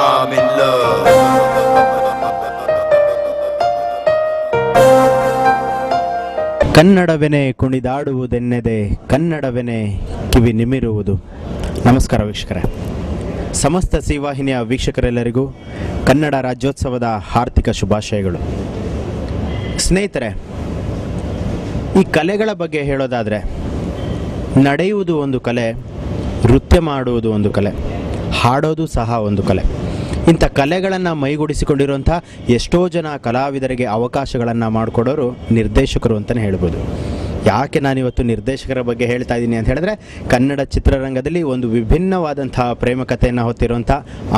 I'm in love. ಕನ್ನಡವೆನೆ ಕುಣಿದಾಡುವುದೆನ್ನೆದೆ ಕನ್ನಡವೆನೆ ಕಿವಿ ನಿಮಿರುವುದು. ನಮಸ್ಕಾರ ವೀಕ್ಷಕರೇ, ಸಮಸ್ತ ಸಿವಾಹಿನಿಯ ವೀಕ್ಷಕರೆಲ್ಲರಿಗೂ ಕನ್ನಡ ರಾಜ್ಯೋತ್ಸವದ ಹಾರ್ದಿಕ ಶುಭಾಶಯಗಳು. ಸ್ನೇಹಿತರೆ, ಈ ಕಲೆಗಳ ಬಗ್ಗೆ ಹೇಳೋದಾದರೆ, ನಡೆಯುವುದು ಒಂದು ಕಲೆ, ನೃತ್ಯ ಮಾಡುವುದು ಒಂದು ಕಲೆ, ಹಾಡೋದು ಸಹ ಒಂದು ಕಲೆ. ಇಂಥ ಕಲೆಗಳನ್ನು ಮೈಗೂಡಿಸಿಕೊಂಡಿರುವಂಥ ಎಷ್ಟೋ ಜನ ಕಲಾವಿದರಿಗೆ ಅವಕಾಶಗಳನ್ನು ಮಾಡಿಕೊಡೋರು ನಿರ್ದೇಶಕರು ಅಂತಲೇ ಹೇಳ್ಬೋದು. ಯಾಕೆ ನಾನಿವತ್ತು ನಿರ್ದೇಶಕರ ಬಗ್ಗೆ ಹೇಳ್ತಾ ಇದ್ದೀನಿ ಅಂತ ಹೇಳಿದ್ರೆ, ಕನ್ನಡ ಚಿತ್ರರಂಗದಲ್ಲಿ ಒಂದು ವಿಭಿನ್ನವಾದಂತಹ ಪ್ರೇಮ ಕಥೆಯನ್ನು ಹೊತ್ತಿರುವಂಥ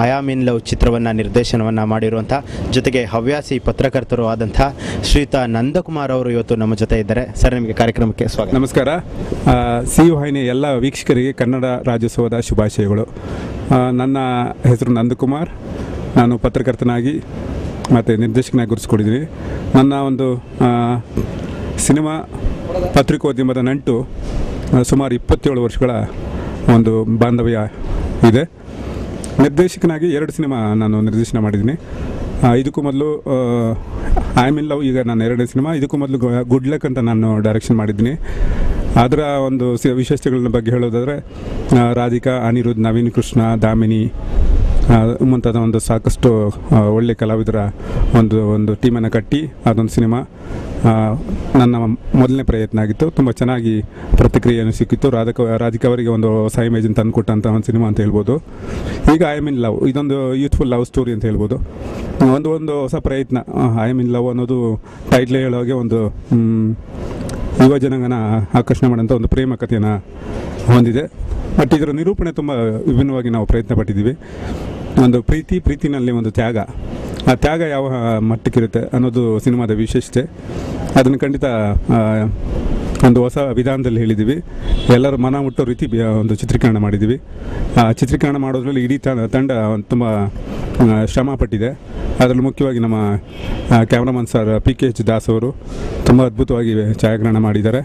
ಐ ಆಮ್ ಇನ್ ಲವ್ ಚಿತ್ರವನ್ನು ನಿರ್ದೇಶನವನ್ನು ಮಾಡಿರುವಂಥ, ಜೊತೆಗೆ ಹವ್ಯಾಸಿ ಪತ್ರಕರ್ತರು ಆದಂಥ ಶ್ರೀಯುತ ನಂದಕುಮಾರ್ ಅವರು ಇವತ್ತು ನಮ್ಮ ಜೊತೆ ಇದ್ದಾರೆ. ಸರ್, ನಿಮಗೆ ಕಾರ್ಯಕ್ರಮಕ್ಕೆ ಸ್ವಾಗತ. ನಮಸ್ಕಾರ. ಸಿ ವಾಹಿನಿ ಎಲ್ಲ ವೀಕ್ಷಕರಿಗೆ ಕನ್ನಡ ರಾಜ್ಯೋತ್ಸವದ ಶುಭಾಶಯಗಳು. ನನ್ನ ಹೆಸರು ನಂದಕುಮಾರ್. ನಾನು ಪತ್ರಕರ್ತನಾಗಿ ಮತ್ತು ನಿರ್ದೇಶಕನಾಗಿ ಗುರುತಿಸ್ಕೊಂಡಿದ್ದೀನಿ. ನನ್ನ ಒಂದು ಸಿನಿಮಾ ಪತ್ರಿಕೋದ್ಯಮದ ನಂಟು ಸುಮಾರು 27 ವರ್ಷಗಳ ಒಂದು ಬಾಂಧವ್ಯ ಇದೆ. ನಿರ್ದೇಶಕನಾಗಿ 2 ಸಿನಿಮಾ ನಾನು ನಿರ್ದೇಶನ ಮಾಡಿದ್ದೀನಿ. ಇದಕ್ಕೂ ಮೊದಲು ಐ ಆಮ್ ಇನ್ ಲವ್ ಈಗ ನನ್ನ 2ನೇ ಸಿನಿಮಾ. ಇದಕ್ಕೂ ಮೊದಲು ಗುಡ್ ಲಕ್ ಅಂತ ನಾನು ಡೈರೆಕ್ಷನ್ ಮಾಡಿದ್ದೀನಿ. ಅದರ ಒಂದು ವಿಶೇಷತೆಗಳ ಬಗ್ಗೆ ಹೇಳೋದಾದರೆ, ರಾಧಿಕಾ, ಅನಿರುದ್ಧ್, ನವೀನ್ ಕೃಷ್ಣ, ದಾಮಿನಿ ಮುಂತಾದ ಒಂದು ಸಾಕಷ್ಟು ಒಳ್ಳೆಯ ಕಲಾವಿದರ ಒಂದು ಟೀಮನ್ನು ಕಟ್ಟಿ ಅದೊಂದು ಸಿನಿಮಾ ನನ್ನ ಮೊದಲನೇ ಪ್ರಯತ್ನ ಆಗಿತ್ತು. ತುಂಬ ಚೆನ್ನಾಗಿ ಪ್ರತಿಕ್ರಿಯೆಯನ್ನು ಸಿಕ್ಕಿತ್ತು. ರಾಧಿಕಾ ಅವರಿಗೆ ಒಂದು ಹೊಸ ಇಮೇಜನ್ನು ತಂದುಕೊಟ್ಟಂಥ ಒಂದು ಸಿನಿಮಾ ಅಂತ ಹೇಳ್ಬೋದು. ಈಗ ಐ ಆಮ್ ಇನ್ ಲವ್ ಇದೊಂದು ಯೂತ್ಫುಲ್ ಲವ್ ಸ್ಟೋರಿ ಅಂತ ಹೇಳ್ಬೋದು. ಒಂದು ಹೊಸ ಪ್ರಯತ್ನ. ಐ ಆಮ್ ಇನ್ ಲವ್ ಅನ್ನೋದು ಟೈಟ್ಲ್ ಹೇಳೋಗೆ ಒಂದು ಯುವ ಜನಾಂಗನ ಆಕರ್ಷಣೆ ಮಾಡೋಂಥ ಒಂದು ಪ್ರೇಮ ಕಥೆಯನ್ನು ಹೊಂದಿದೆ. ಬಟ್ ಇದರ ನಿರೂಪಣೆ ತುಂಬ ವಿಭಿನ್ನವಾಗಿ ನಾವು ಪ್ರಯತ್ನ ಪಟ್ಟಿದ್ದೀವಿ. ಒಂದು ಪ್ರೀತಿನಲ್ಲಿ ಒಂದು ತ್ಯಾಗ, ಆ ತ್ಯಾಗ ಯಾವ ಮಟ್ಟಕ್ಕಿರುತ್ತೆ ಅನ್ನೋದು ಸಿನಿಮಾದ ವಿಶೇಷತೆ. ಅದನ್ನು ಖಂಡಿತ ಒಂದು ಹೊಸ ವಿಧಾನದಲ್ಲಿ ಹೇಳಿದ್ದೀವಿ. ಎಲ್ಲರೂ ಮನ ಮುಟ್ಟೋ ರೀತಿ ಒಂದು ಚಿತ್ರೀಕರಣ ಮಾಡಿದ್ದೀವಿ. ಚಿತ್ರೀಕರಣ ಮಾಡೋದ್ರಲ್ಲಿ ಇಡೀ ತಂಡ ತುಂಬ ಶ್ರಮ ಪಟ್ಟಿದೆ. ಅದರಲ್ಲಿ ಮುಖ್ಯವಾಗಿ ನಮ್ಮ ಕ್ಯಾಮ್ರಾಮನ್ ಸರ್ PKH ದಾಸ್ ಅವರು ತುಂಬ ಅದ್ಭುತವಾಗಿ ಛಾಯಾಗ್ರಹಣ ಮಾಡಿದ್ದಾರೆ.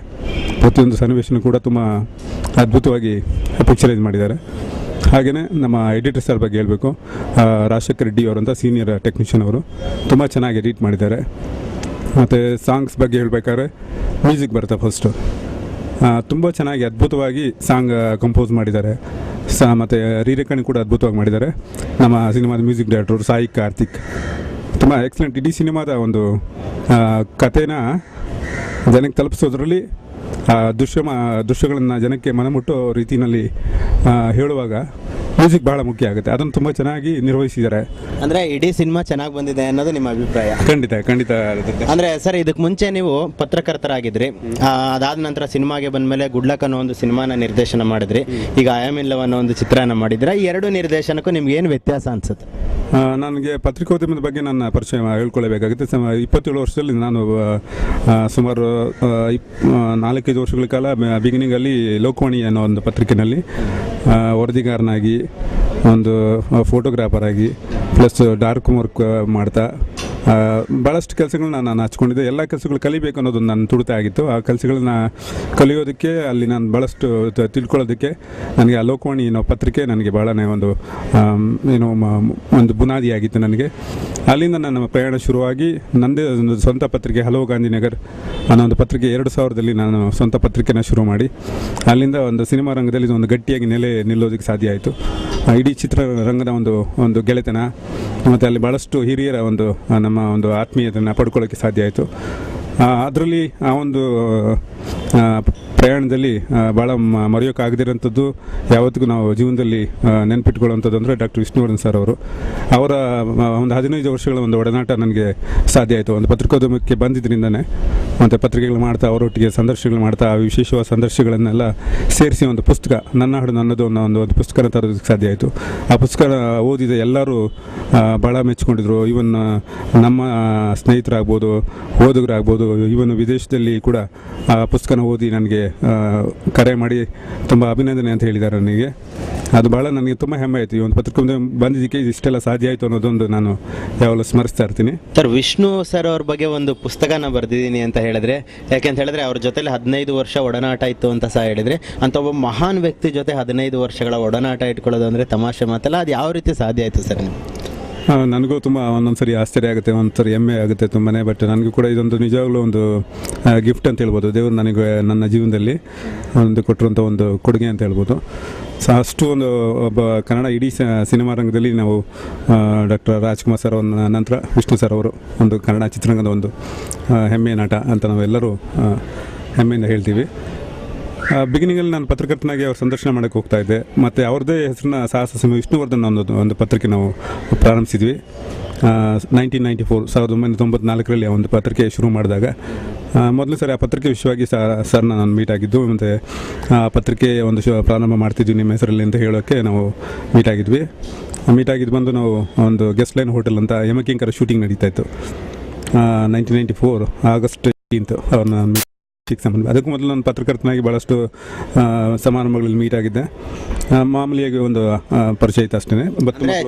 ಪ್ರತಿಯೊಂದು ಸನ್ನಿವೇಶನೂ ಕೂಡ ತುಂಬ ಅದ್ಭುತವಾಗಿ ಪಿಕ್ಚರೈಸ್ ಮಾಡಿದ್ದಾರೆ. ಹಾಗೆಯೇ ನಮ್ಮ ಎಡಿಟರ್ ಸರ್ ಬಗ್ಗೆ ಹೇಳಬೇಕು, ರಾಜಶೇಖರ್ ರೆಡ್ಡಿ ಅವರಂತ ಸೀನಿಯರ್ ಟೆಕ್ನಿಷಿಯನ್ ಅವರು ತುಂಬ ಚೆನ್ನಾಗಿ ಎಡಿಟ್ ಮಾಡಿದ್ದಾರೆ. ಮತ್ತು ಸಾಂಗ್ಸ್ ಬಗ್ಗೆ ಹೇಳಬೇಕಾದ್ರೆ, ಮ್ಯೂಸಿಕ್ ಬರುತ್ತೆ ಫಸ್ಟು. ತುಂಬ ಚೆನ್ನಾಗಿ ಅದ್ಭುತವಾಗಿ ಸಾಂಗ್ ಕಂಪೋಸ್ ಮಾಡಿದ್ದಾರೆ. ಮತ್ತು ರೀರೆಕಾರ್ಡಿಂಗ್ ಕೂಡ ಅದ್ಭುತವಾಗಿ ಮಾಡಿದ್ದಾರೆ ನಮ್ಮ ಸಿನಿಮಾದ ಮ್ಯೂಸಿಕ್ ಡೈರೆಕ್ಟರ್ ಸಾಯಿ ಕಾರ್ತಿಕ್. ತುಂಬ ಎಕ್ಸಲೆಂಟ್. ಇಡೀ ಸಿನಿಮಾದ ಒಂದು ಕಥೆನ ಜನಕ್ಕೆ ತಲುಪಿಸೋದ್ರಲ್ಲಿ ದೃಶ್ಯಗಳನ್ನು ಜನಕ್ಕೆ ಮನಮುಟ್ಟೋ ರೀತಿಯಲ್ಲಿ ಹೇಳುವಾಗ ಮ್ಯೂಸಿಕ್ ಬಹಳ ಮುಖ್ಯ ಆಗುತ್ತೆ. ಅದನ್ನು ತುಂಬ ಚೆನ್ನಾಗಿ ನಿರ್ವಹಿಸಿದ್ದಾರೆ. ಅಂದರೆ ಇಡೀ ಸಿನಿಮಾ ಚೆನ್ನಾಗಿ ಬಂದಿದೆ ಅನ್ನೋದು ನಿಮ್ಮ ಅಭಿಪ್ರಾಯ? ಖಂಡಿತ. ಅಂದರೆ ಸರ್, ಇದಕ್ಕೆ ಮುಂಚೆ ನೀವು ಪತ್ರಕರ್ತರಾಗಿದ್ರಿ. ಅದಾದ ನಂತರ ಸಿನಿಮಾಗೆ ಬಂದಮೇಲೆ ಗುಡ್ ಲಕ್ ಅನ್ನೋ ಒಂದು ಸಿನಿಮಾನ ನಿರ್ದೇಶನ ಮಾಡಿದ್ರಿ. ಈಗ ಐ ಆಮ್ ಇನ್ ಲವ್ ಅನ್ನೋ ಒಂದು ಚಿತ್ರನ ಮಾಡಿದ್ರೆ, ಈ 2 ನಿರ್ದೇಶನಕ್ಕೂ ನಿಮ್ಗೆ ಏನು ವ್ಯತ್ಯಾಸ ಅನ್ಸುತ್ತೆ? ನನಗೆ ಪತ್ರಿಕೋದ್ಯಮದ ಬಗ್ಗೆ ನನ್ನ ಪರಿಚಯ ಹೇಳ್ಕೊಳ್ಳಬೇಕಾಗುತ್ತೆ. 27 ವರ್ಷದಲ್ಲಿ ನಾನು ಸುಮಾರು 4-5 ವರ್ಷಗಳ ಕಾಲ ಬಿಗಿನಿಂಗಲ್ಲಿ ಲೋಕವಾಣಿ ಅನ್ನೋ ಒಂದು ಪತ್ರಿಕೆಯಲ್ಲಿ ವರದಿಗಾರನಾಗಿ, ಒಂದು ಫೋಟೋಗ್ರಾಫರ್ ಆಗಿ, ಪ್ಲಸ್ ಡಾರ್ಕ್ ವರ್ಕ್ ಮಾಡ್ತಾ ಭಾಳಷ್ಟು ಕೆಲಸಗಳನ್ನ ನಾನು ಹಚ್ಕೊಂಡಿದ್ದೆ. ಎಲ್ಲ ಕೆಲಸಗಳು ಕಲಿಬೇಕು ಅನ್ನೋದು ನನ್ನ ತುಡಿತ ಆಗಿತ್ತು. ಆ ಕೆಲಸಗಳನ್ನ ಕಲಿಯೋದಕ್ಕೆ, ಅಲ್ಲಿ ನಾನು ಭಾಳಷ್ಟು ತಿಳ್ಕೊಳ್ಳೋದಕ್ಕೆ ನನಗೆ ಆ ಲೋಕವಾಣಿ ಅನ್ನೋ ಪತ್ರಿಕೆ ನನಗೆ ಭಾಳನೇ ಒಂದು ಬುನಾದಿಯಾಗಿತ್ತು ನನಗೆ. ಅಲ್ಲಿಂದ ನನ್ನ ಪ್ರಯಾಣ ಶುರುವಾಗಿ ನನ್ನದೇ ಒಂದು ಸ್ವಂತ ಪತ್ರಿಕೆ ಹಲೋ ಗಾಂಧಿನಗರ್ ಅನ್ನೋ ಒಂದು ಪತ್ರಿಕೆ 2000ರಲ್ಲಿ ನಾನು ಸ್ವಂತ ಪತ್ರಿಕೆನ ಶುರು ಮಾಡಿ, ಅಲ್ಲಿಂದ ಒಂದು ಸಿನಿಮಾ ರಂಗದಲ್ಲಿ ಒಂದು ಗಟ್ಟಿಯಾಗಿ ನಿಲ್ಲೋದಕ್ಕೆ ಸಾಧ್ಯ ಆಯಿತು. ಇಡೀ ಚಿತ್ರರಂಗದ ಒಂದು ಗೆಳೆತನ ಮತ್ತು ಅಲ್ಲಿ ಭಾಳಷ್ಟು ಹಿರಿಯರ ನಮ್ಮ ಆತ್ಮೀಯತೆಯನ್ನು ಪಡ್ಕೊಳ್ಳೋಕ್ಕೆ ಸಾಧ್ಯ ಆಯಿತು. ಅದರಲ್ಲಿ ಆ ಒಂದು ಪ್ರಯಾಣದಲ್ಲಿ ಭಾಳ ಮರೆಯೋಕ್ಕಾಗದಿರೋಂಥದ್ದು, ಯಾವತ್ತಿಗೂ ನಾವು ಜೀವನದಲ್ಲಿ ನೆನಪಿಟ್ಕೊಳ್ಳುವಂಥದ್ದು ಅಂದರೆ ಡಾಕ್ಟರ್ ವಿಷ್ಣುವರ್ಧನ್ ಸರ್ ಅವರು. ಅವರ ಒಂದು 15 ವರ್ಷಗಳ ಒಂದು ಒಡನಾಟ ನನಗೆ ಸಾಧ್ಯ ಆಯಿತು. ಒಂದು ಪತ್ರಿಕೋದ್ಯಮಕ್ಕೆ ಬಂದಿದ್ದರಿಂದನೇ, ಮತ್ತು ಪತ್ರಿಕೆಗಳು ಮಾಡ್ತಾ, ಅವರೊಟ್ಟಿಗೆ ಸಂದರ್ಶನಗಳು ಮಾಡ್ತಾ, ವಿಶೇಷವಾದ ಸಂದರ್ಶನಗಳನ್ನೆಲ್ಲ ಸೇರಿಸಿ ಒಂದು ಪುಸ್ತಕ, ನನ್ನ ಹಾಡು ನನ್ನದು ಅನ್ನೋ ಒಂದು ಪುಸ್ತಕನ ತರೋದಕ್ಕೆ ಸಾಧ್ಯ ಆಯಿತು. ಆ ಪುಸ್ತಕ ಓದಿದ ಎಲ್ಲರೂ ಭಾಳ ಮೆಚ್ಕೊಂಡಿದ್ರು. ಇವನ್ ನಮ್ಮ ಸ್ನೇಹಿತರಾಗ್ಬೋದು, ಓದುಗರಾಗ್ಬೋದು, ಇವನು ವಿದೇಶದಲ್ಲಿ ಕೂಡ ಆ ಪುಸ್ತಕನ ಓದಿ ನನಗೆ ಕರೆ ಮಾಡಿ ತುಂಬ ಅಭಿನಂದನೆ ಅಂತ ಹೇಳಿದ್ದಾರೆ ನನಗೆ. ಅದು ಭಾಳ ನನಗೆ ತುಂಬ ಹೆಮ್ಮೆ ಆಯಿತು. ಈ ಒಂದು ಪತ್ರಿಕೋದ್ಯಮ ಬಂದಿದ್ದಕ್ಕೆ ಇಷ್ಟೆಲ್ಲ ಸಾಧ್ಯ ಆಯಿತು ಅನ್ನೋದೊಂದು ನಾನು ಯಾವಾಗಲೂ ಸ್ಮರಿಸ್ತಾ ಇರ್ತೀನಿ. ಸರ್, ವಿಷ್ಣು ಸರ್ ಅವ್ರ ಬಗ್ಗೆ ಒಂದು ಪುಸ್ತಕನ ಬರೆದಿದ್ದೀನಿ ಅಂತ ಹೇಳಿದ್ರೆ, ಯಾಕೆಂತ ಹೇಳಿದ್ರೆ ಅವ್ರ ಜೊತೆಲಿ 15 ವರ್ಷ ಒಡನಾಟ ಇತ್ತು ಅಂತ ಸಹ ಹೇಳಿದ್ರೆ, ಅಂತ ಒಬ್ಬ ಮಹಾನ್ ವ್ಯಕ್ತಿ ಜೊತೆ 15 ವರ್ಷಗಳ ಒಡನಾಟ ಇಟ್ಕೊಳ್ಳೋದು ಅಂದರೆ ತಮಾಷೆ ಮಾತಲ್ಲ. ಅದು ಯಾವ ರೀತಿ ಸಾಧ್ಯ ಆಯಿತು ಸರ್? ನನಗೂ ತುಂಬ ಒಂದೊಂದ್ಸರಿ ಆಶ್ಚರ್ಯ ಆಗುತ್ತೆ, ಒಂದ್ಸರಿ ಹೆಮ್ಮೆ ಆಗುತ್ತೆ ತುಂಬಾ. ಬಟ್ ನನಗೂ ಕೂಡ ಇದೊಂದು ನಿಜವಾಗ್ಲೂ ಒಂದು ಗಿಫ್ಟ್ ಅಂತ ಹೇಳ್ಬೋದು. ದೇವರು ನನಗೆ ನನ್ನ ಜೀವನದಲ್ಲಿ ಒಂದು ಕೊಟ್ಟಿರುವಂಥ ಒಂದು ಕೊಡುಗೆ ಅಂತ ಹೇಳ್ಬೋದು. ಸೊ ಅಷ್ಟು ಒಂದು ಒಬ್ಬ ಕನ್ನಡ ಇಡೀ ಸಿನಿಮಾ ರಂಗದಲ್ಲಿ ನಾವು ಡಾಕ್ಟರ್ ರಾಜ್ಕುಮಾರ್ ಸರ್ ಅವರ ನಂತರ ವಿಷ್ಣು ಸರ್ ಅವರು ಒಂದು ಕನ್ನಡ ಚಿತ್ರರಂಗದ ಒಂದು ಹೆಮ್ಮೆಯ ನಟ ಅಂತ ನಾವೆಲ್ಲರೂ ಹೆಮ್ಮೆಯಿಂದ ಹೇಳ್ತೀವಿ. ಬಿಗಿನಿಂಗಲ್ಲಿ ನಾನು ಪತ್ರಕರ್ತನಾಗಿ ಅವ್ರ ಸಂದರ್ಶನ ಮಾಡೋಕ್ಕೆ ಹೋಗ್ತಾ ಇದ್ದೆ. ಮತ್ತು ಅವ್ರದ್ದೇ ಹೆಸರನ್ನ ಸಾಹಸ ಸಿಂಹ ವಿಷ್ಣುವರ್ಧನ್ ಒಂದು ಪತ್ರಿಕೆ ನಾವು ಪ್ರಾರಂಭಿಸಿದ್ವಿ. 1994 ಆ ಒಂದು ಪತ್ರಿಕೆ ಶುರು ಮಾಡಿದಾಗ ಮೊದಲು ಸರಿ ಆ ಪತ್ರಿಕೆ ವಿಷಯವಾಗಿ ಸರ್ನ ನಾನು ಮೀಟ್ ಆಗಿದ್ದು. ಮತ್ತು ಆ ಪತ್ರಿಕೆ ಒಂದು ಪ್ರಾರಂಭ ಮಾಡ್ತಿದ್ವಿ ನಿಮ್ಮ ಹೆಸರಲ್ಲಿ ಅಂತ ಹೇಳೋಕ್ಕೆ ನಾವು ಮೀಟ್ ಆಗಿದ್ವಿ. ಬಂದು ನಾವು ಒಂದು ಗೆಸ್ಟ್ ಲೈನ್ ಹೋಟೆಲ್ ಅಂತ ಯಮಕಿಂಕರ ಶೂಟಿಂಗ್ ನಡೀತಾಯಿತ್ತು. 1994 ಆಗಸ್ಟ್ 18 ಅವ್ರನ್ನ ಸಂಬಂಧ. ಅದಕ್ಕೂ ಮೊದಲು ನಾನು ಪತ್ರಕರ್ತನಾಗಿ ಭಾಳಷ್ಟು ಸಮಾರಂಭಗಳಲ್ಲಿ ಮೀಟ್ ಆಗಿದ್ದೆ. ಮಾಮೂಲಿಯಾಗಿ ಒಂದು ಪರಿಚಯ ಇತ್ತು ಅಷ್ಟೇ.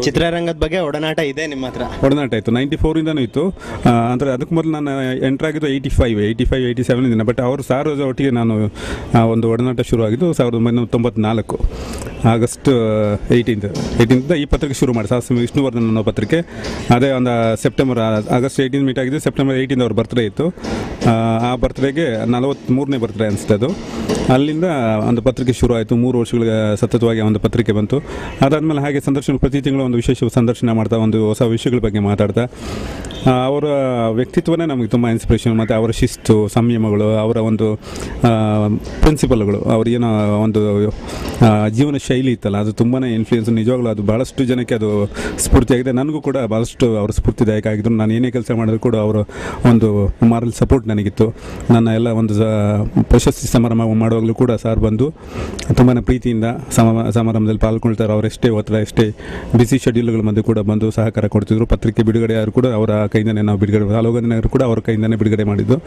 ಚಿತ್ರರಂಗದ ಬಗ್ಗೆ ಒಡನಾಟ ಇದೆ ನಿಮ್ಮ ಹತ್ರ? ಒಡನಾಟ ಇತ್ತು, 94ಇಂದನೂ ಇತ್ತು. ಅಂದರೆ ಅದಕ್ಕೂ ಮೊದಲು ನಾನು ಎಂಟರ್ ಆಗಿದ್ದು 85, 87 ಬಟ್ ಅವರು ಸಾರ್ ಒಟ್ಟಿಗೆ ನಾನು ಒಂದು ಒಡನಾಟ ಶುರುವಾಗಿದ್ದು 1994 ಆಗಸ್ಟ್ 18 ಈ ಪತ್ರಿಕೆ ಶುರು ಮಾಡಿ ಸಾಹಸ ವಿಷ್ಣುವರ್ಧನ್ ಅನ್ನೋ ಪತ್ರಿಕೆ. ಅದೇ ಒಂದು ಸೆಪ್ಟೆಂಬರ್ ಆಗಸ್ಟ್ 18 ಮೀಟ್ ಆಗಿದ್ದು. ಸೆಪ್ಟೆಂಬರ್ 18 ಅವ್ರ ಬರ್ತ್ಡೇ ಇತ್ತು. ಆ ಬರ್ತ್ಡೇಗೆ 43ನೇ ಬರ್ತ್ಡೇ ಅನಿಸುತ್ತೆ ಅದು. ಅಲ್ಲಿಂದ ಒಂದು ಪತ್ರಿಕೆ ಶುರು ಆಯಿತು. 3 ವರ್ಷಗಳ ಸತತವಾಗಿ ಒಂದು ಪತ್ರಿಕೆ ಬಂತು. ಅದಾದಮೇಲೆ ಹಾಗೆ ಸಂದರ್ಶನ ಪ್ರತಿ ತಿಂಗಳು ಒಂದು ವಿಶೇಷ ಸಂದರ್ಶನ ಮಾಡ್ತಾ, ಒಂದು ಹೊಸ ವಿಷಯಗಳ ಬಗ್ಗೆ ಮಾತಾಡ್ತಾ, ಅವರ ವ್ಯಕ್ತಿತ್ವನೇ ನಮಗೆ ತುಂಬ ಇನ್ಸ್ಪಿರೇಷನ್. ಮತ್ತು ಅವರ ಶಿಸ್ತು, ಸಂಯಮಗಳು, ಅವರ ಒಂದು ಪ್ರಿನ್ಸಿಪಲ್ಗಳು, ಅವ್ರಿಗೇನೋ ಒಂದು ಜೀವನ ಶೈಲಿ ಇತ್ತಲ್ಲ, ಅದು ತುಂಬಾ ಇನ್ಫ್ಲೂಯೆನ್ಸ್. ನಿಜವಾಗ್ಲೂ ಅದು ಭಾಳಷ್ಟು ಜನಕ್ಕೆ ಅದು ಸ್ಫೂರ್ತಿಯಾಗಿದೆ. ನನಗೂ ಕೂಡ ಭಾಳಷ್ಟು ಅವರು ಸ್ಫೂರ್ತಿದಾಯಕ ಆಗಿದ್ದರು. ನಾನು ಏನೇ ಕೆಲಸ ಮಾಡಿದ್ರು ಕೂಡ ಅವರ ಒಂದು ಮಾರಲ್ ಸಪೋರ್ಟ್ ನನಗಿತ್ತು. ನನ್ನ ಎಲ್ಲ ಒಂದು ಪ್ರಶಸ್ತಿ ಸಮಾರಂಭ ಮಾಡುವಾಗಲೂ ಕೂಡ ಸಾರ್ ಬಂದು ತುಂಬಾ ಪ್ರೀತಿಯಿಂದ ಸಮಾರಂಭದಲ್ಲಿ ಪಾಲ್ಕೊಳ್ತಾರೆ. ಅವರೆಷ್ಟೇ ಒತ್ತಡ, ಎಷ್ಟೇ ಬಿಸಿ ಶೆಡ್ಯೂಲ್ಗಳ ಮಧ್ಯೆ ಕೂಡ ಬಂದು ಸಹಕಾರ ಕೊಡ್ತಿದ್ರು. ಪತ್ರಿಕೆ ಬಿಡುಗಡೆ ಆದರೂ ಕೂಡ ಅವರ ಕೈಯಿಂದನೇ ನಾವು ಬಿಡುಗಡೆ, ಹಲವು ನಗರ ಕೂಡ ಅವರ ಕೈಯಿಂದನೇ ಬಿಡುಗಡೆ ಮಾಡಿದ್ದು.